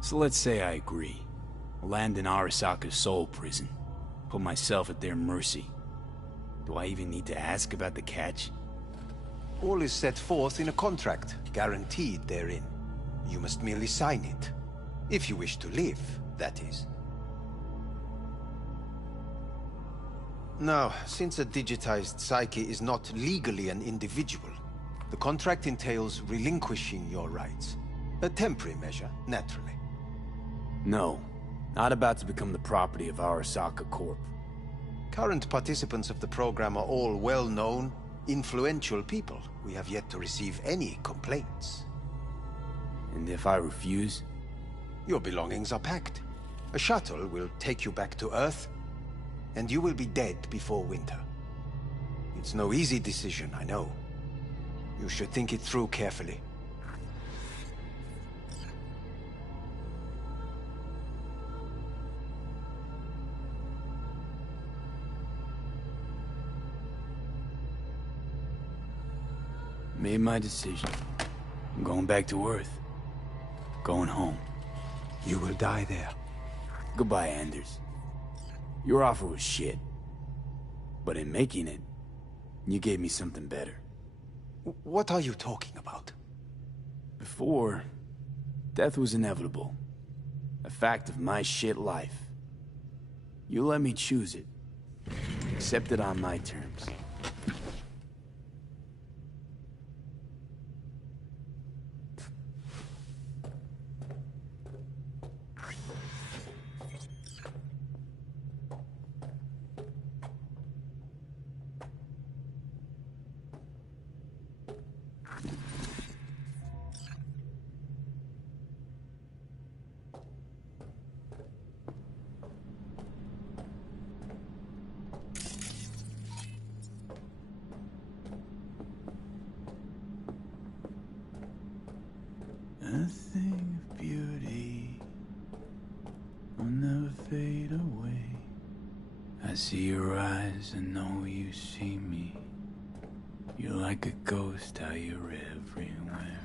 So let's say I agree. Land in Arasaka's soul prison. Put myself at their mercy. Do I even need to ask about the catch? All is set forth in a contract, guaranteed therein. You must merely sign it. If you wish to live, that is. Now, since a digitized psyche is not legally an individual, the contract entails relinquishing your rights. A temporary measure, naturally. No. Not about to become the property of Arasaka Corp. Current participants of the program are all well-known, influential people. We have yet to receive any complaints. And if I refuse? Your belongings are packed. A shuttle will take you back to Earth, and you will be dead before winter. It's no easy decision, I know. You should think it through carefully. Made my decision. I'm going back to Earth. Going home. You will die there. Goodbye, Anders. Your offer was shit. But in making it, you gave me something better. What are you talking about? Before, death was inevitable. A fact of my shit life. You let me choose it. Accept it on my terms. A thing of beauty will never fade away. I see your eyes and know you see me. You're like a ghost, how you're everywhere.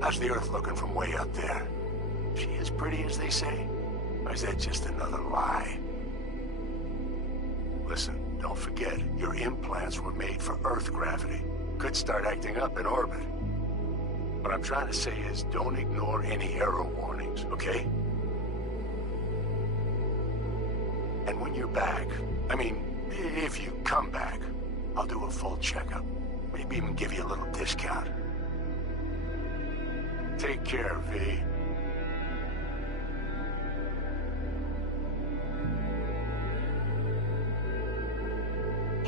How's the Earth looking from way up there? She as pretty as they say? Or is that just another lie? Listen, don't forget, your implants were made for Earth gravity. Could start acting up in orbit. What I'm trying to say is, don't ignore any error warnings, okay? And when you're back, I mean, if you come back, I'll do a full checkup. Maybe even give you a little discount. Take care, V.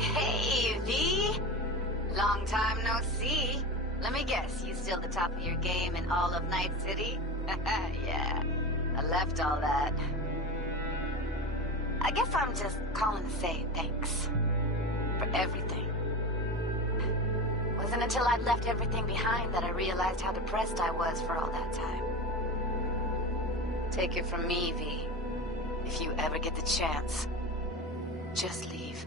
Hey, V! Long time no see. Let me guess, you still the top of your game in all of Night City? Yeah, I left all that. I guess I'm just calling to say thanks. For everything. Wasn't until I'd left everything behind that I realized how depressed I was for all that time. Take it from me, V. If you ever get the chance, just leave.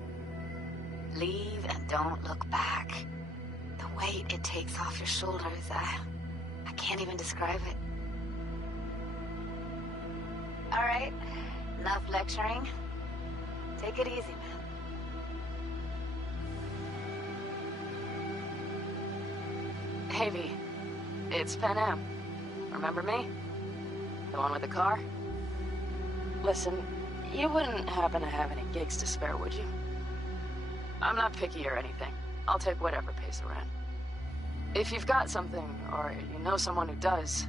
Leave and don't look back. The weight it takes off your shoulders, I can't even describe it. All right, enough lecturing. Take it easy, man. Hey, V. It's Pan Am. Remember me? The one with the car? Listen, you wouldn't happen to have any gigs to spare, would you? I'm not picky or anything. I'll take whatever pays the rent. If you've got something, or you know someone who does,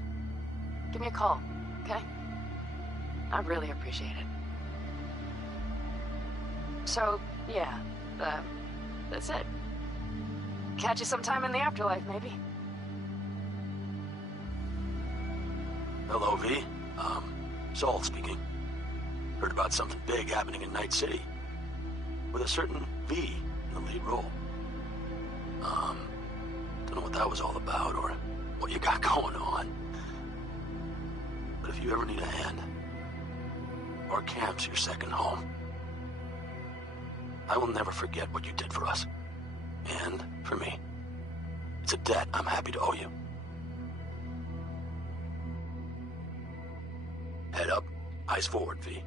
give me a call, okay? I'd really appreciate it. So, yeah, that's it. Catch you sometime in the afterlife, maybe. Hello, V. Saul speaking. Heard about something big happening in Night City. With a certain V in the lead role. Don't know what that was all about or what you got going on. But if you ever need a hand, our camp's your second home. I will never forget what you did for us. And for me. It's a debt I'm happy to owe you. Head up, eyes forward, V.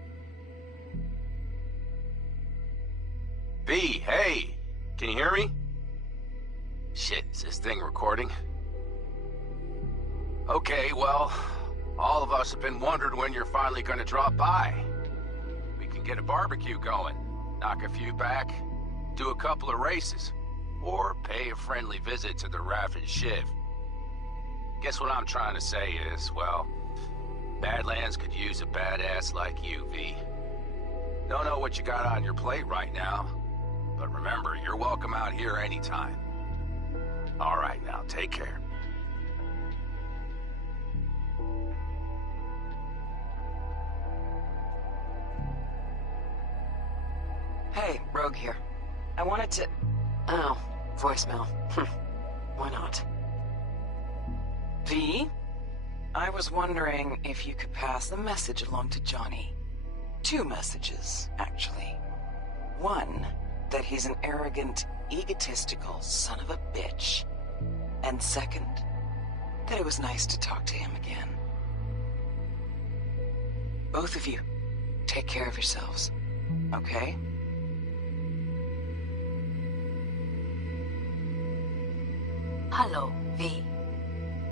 V, hey! Can you hear me? Shit, is this thing recording? Okay, well, all of us have been wondering when you're finally gonna drop by. We can get a barbecue going, knock a few back, do a couple of races, or pay a friendly visit to the Raff and Shiv. Guess what I'm trying to say is, well, Badlands could use a badass like you, V. Don't know what you got on your plate right now, but remember, you're welcome out here anytime. All right, now, take care. Hey, Rogue here. I wanted to... Oh, voicemail. Why not? V? I was wondering if you could pass the message along to Johnny. 2 messages, actually. One, that he's an arrogant, egotistical son of a bitch. And second, that it was nice to talk to him again. Both of you, take care of yourselves, okay? Hello, V.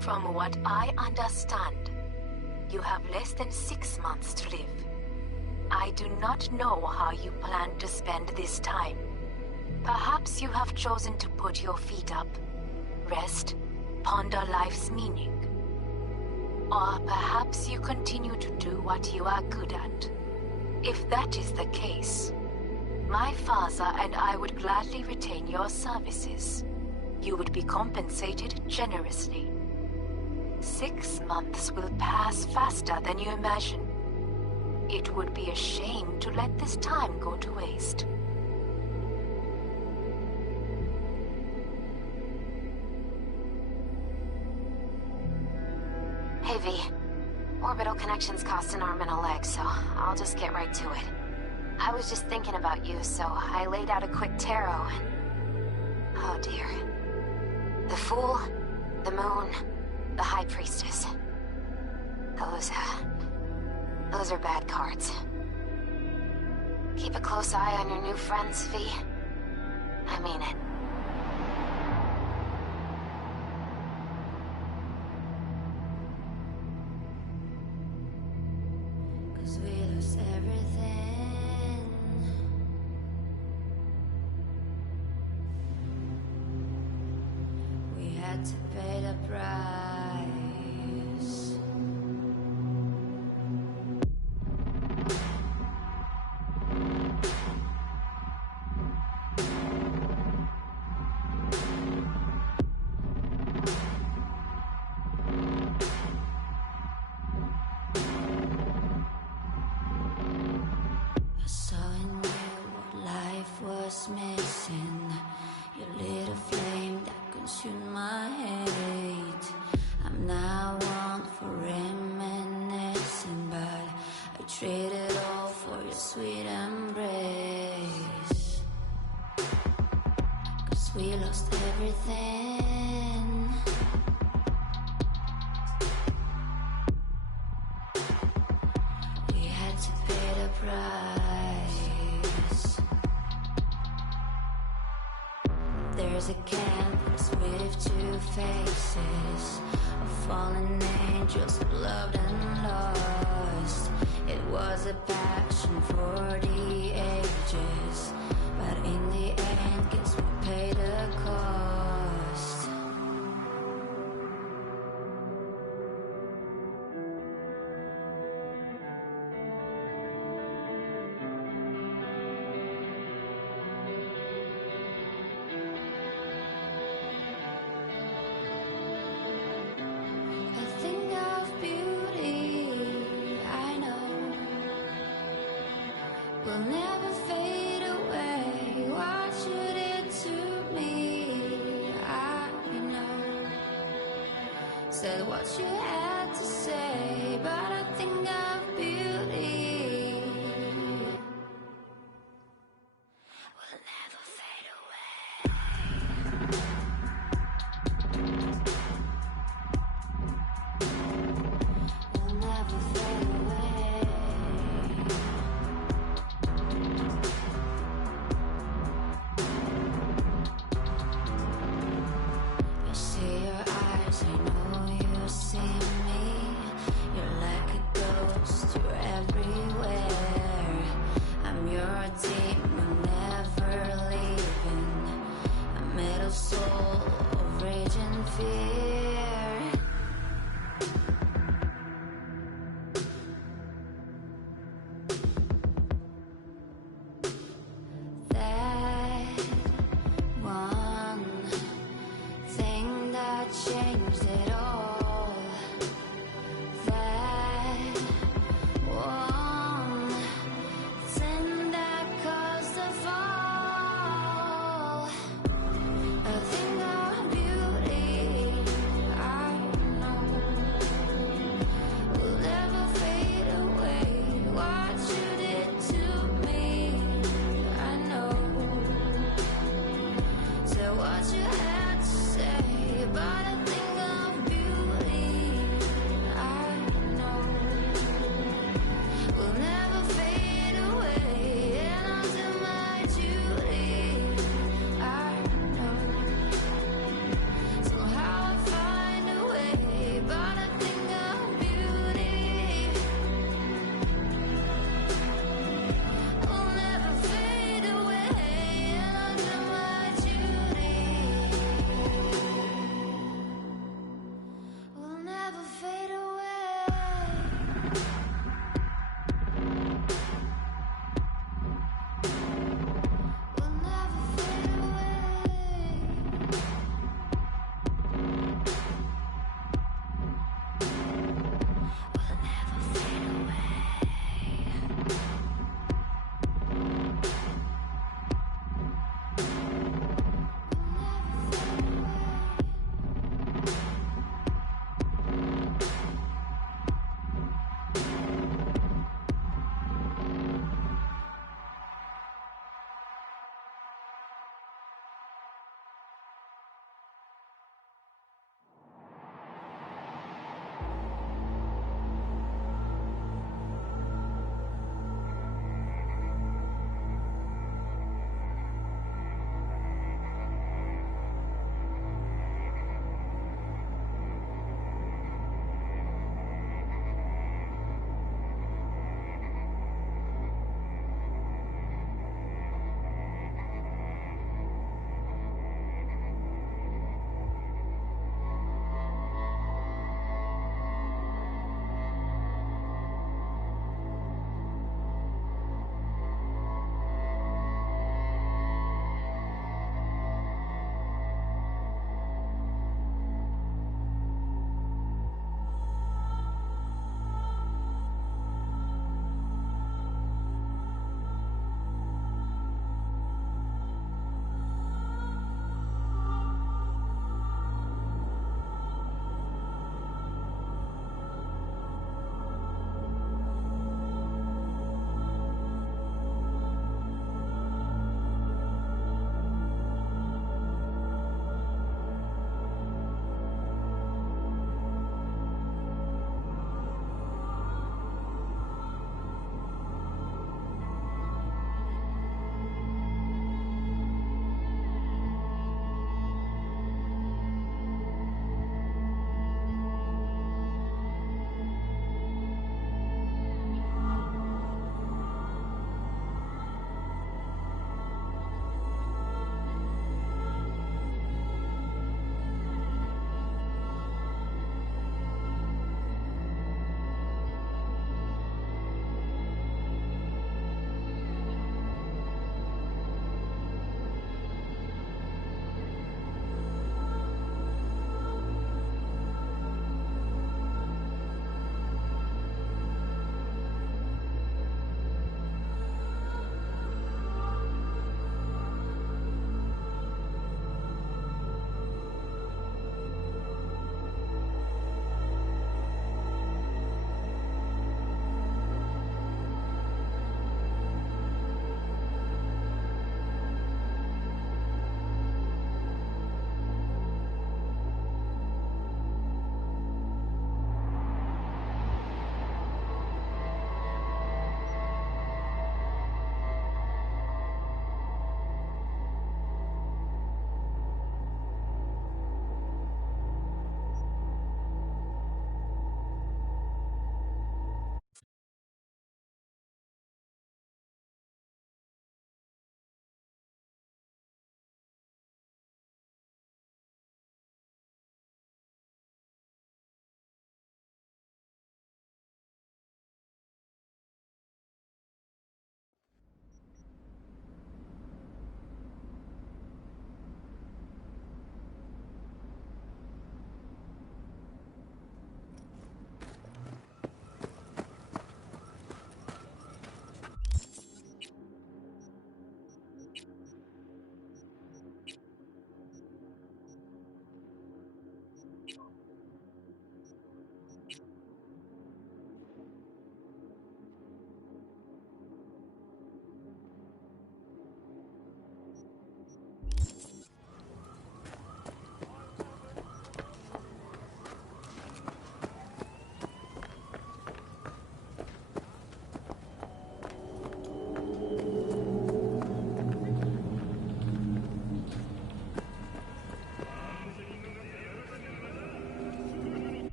From what I understand, you have less than 6 months to live. I do not know how you plan to spend this time. Perhaps you have chosen to put your feet up, rest, ponder life's meaning. Or perhaps you continue to do what you are good at. If that is the case, my father and I would gladly retain your services. You would be compensated generously. 6 months will pass faster than you imagine. It would be a shame to let this time go to waste. Hey, V. Orbital connections cost an arm and a leg, so I'll just get right to it. I was just thinking about you, so I laid out a quick tarot and... Oh, dear. The Fool, the Moon, the High Priestess. Those are bad cards. Keep a close eye on your new friends, V. I mean it. Cause we lose everything. We had to pay the price. I saw in you what life was missing. You lit a flame that consumed my hate. I'm now one for reminiscing, but I traded all for your sweet embrace. 'Cause we lost everything. We had to pay the price. There's a canvas with two faces of fallen angels who loved and lost. It was a passion for the ages, but in the end, guess we paid the cost. A thing of beauty, I know, will never fade away. What you did to me, I know. Said what you had to say, but a thing of beauty will never fade away. Will never fade away. I see your eyes, I know you see me. You're like a ghost, you're everywhere. I'm your demon, never leaving. A metal soul of rage and fear. That one thing that changed it all. That one thing that caused the fall. A thing of beauty,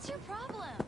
What's your problem?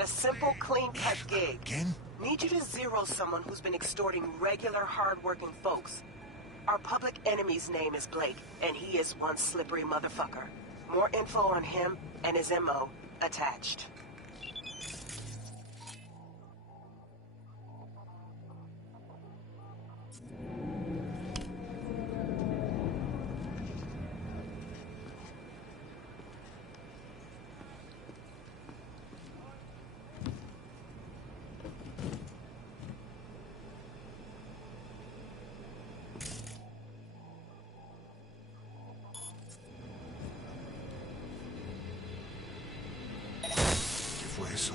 Got a simple, clean-cut gig. Need you to zero someone who's been extorting regular, hard-working folks. Our public enemy's name is Blake, and he is one slippery motherfucker. More info on him and his MO attached. Eso.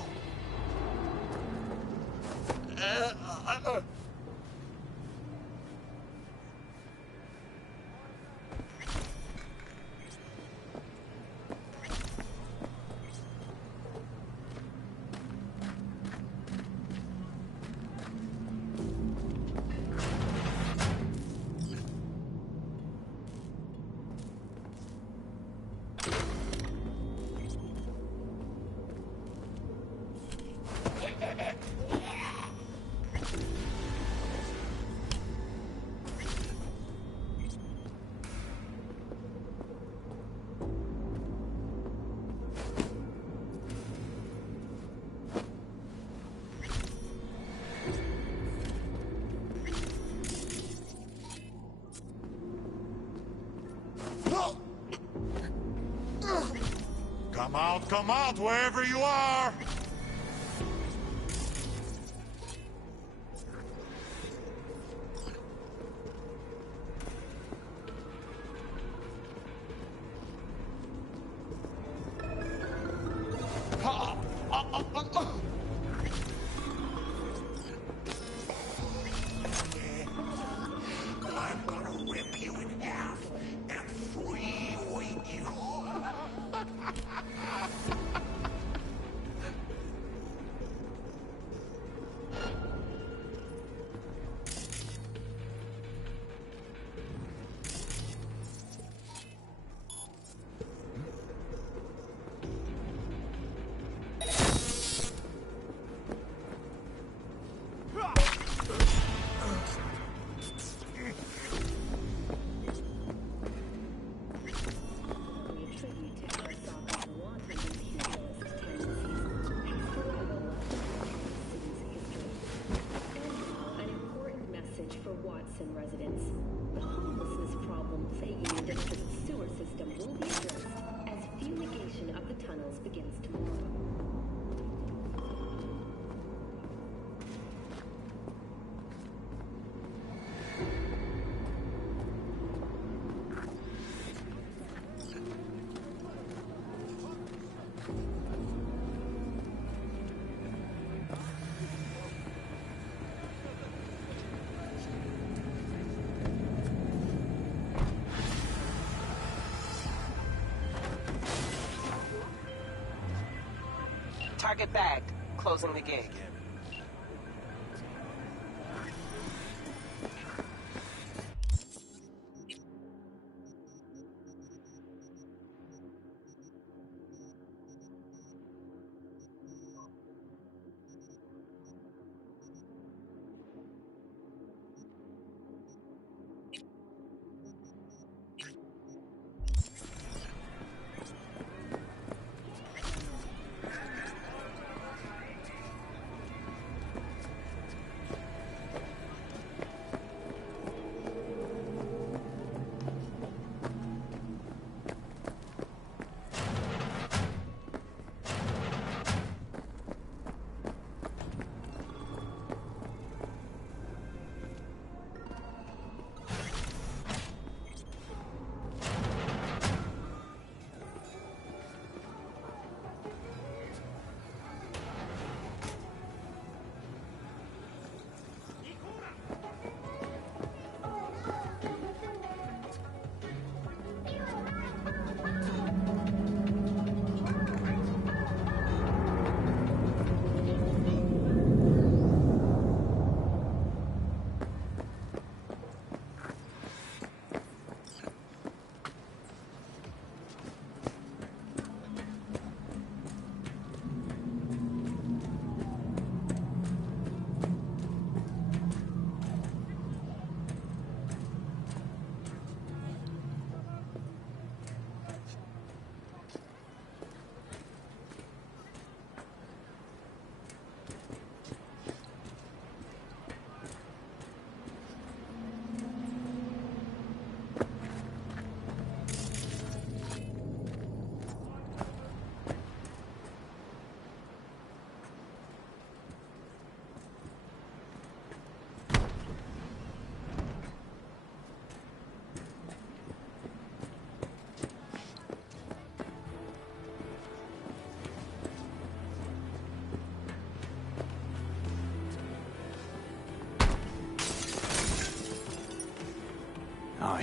Come out, wherever you are! I'm gonna rip you in half and freeweight you. Residents. The homelessness problem plaguing the district's sewer system will be addressed as fumigation of the tunnels begins tomorrow. Target bagged. Closing the gig.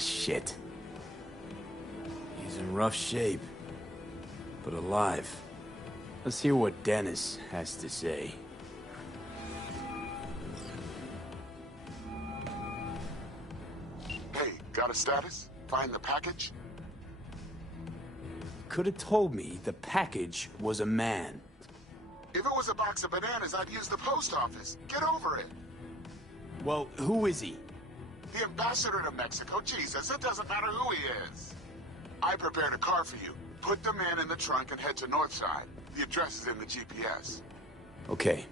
shit. He's in rough shape, but alive. Let's hear what Dennis has to say. Hey, got a status? Find the package? Could have told me the package was a man. If it was a box of bananas, I'd use the post office. Get over it. Well, who is he? The ambassador to Mexico. Jesus, it doesn't matter who he is. I prepared a car for you. Put the man in the trunk and head to Northside. The address is in the GPS. Okay.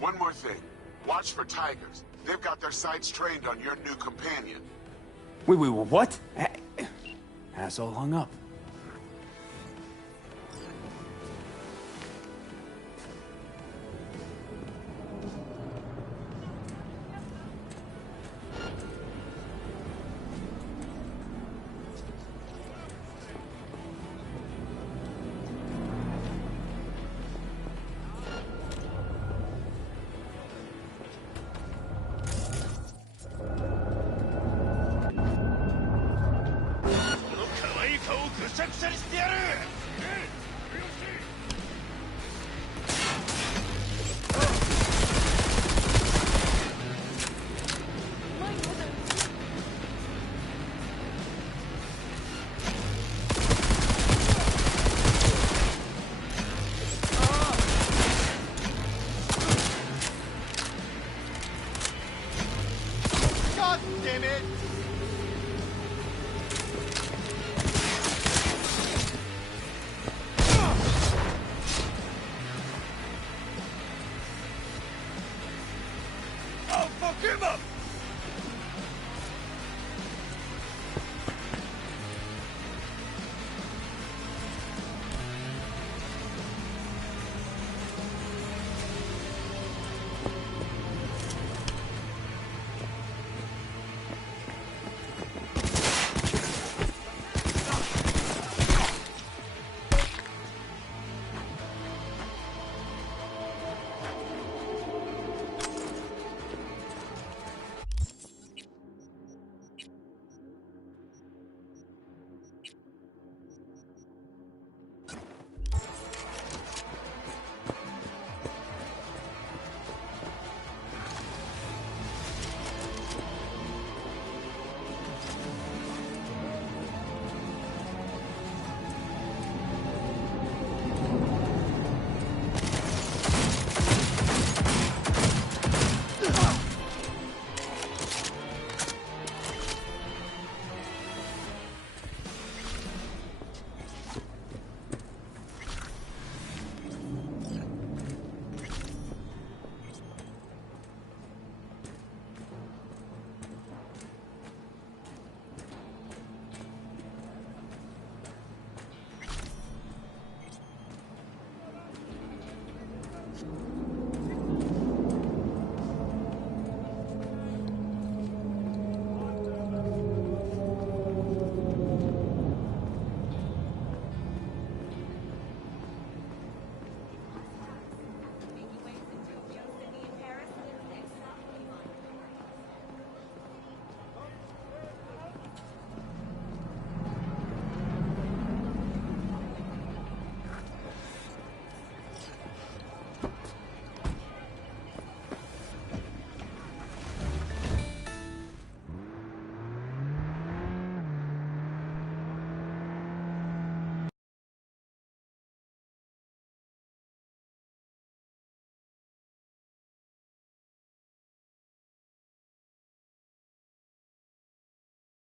One more thing. Watch for tigers. They've got their sights trained on your new companion. Wait, what? Asshole hung up.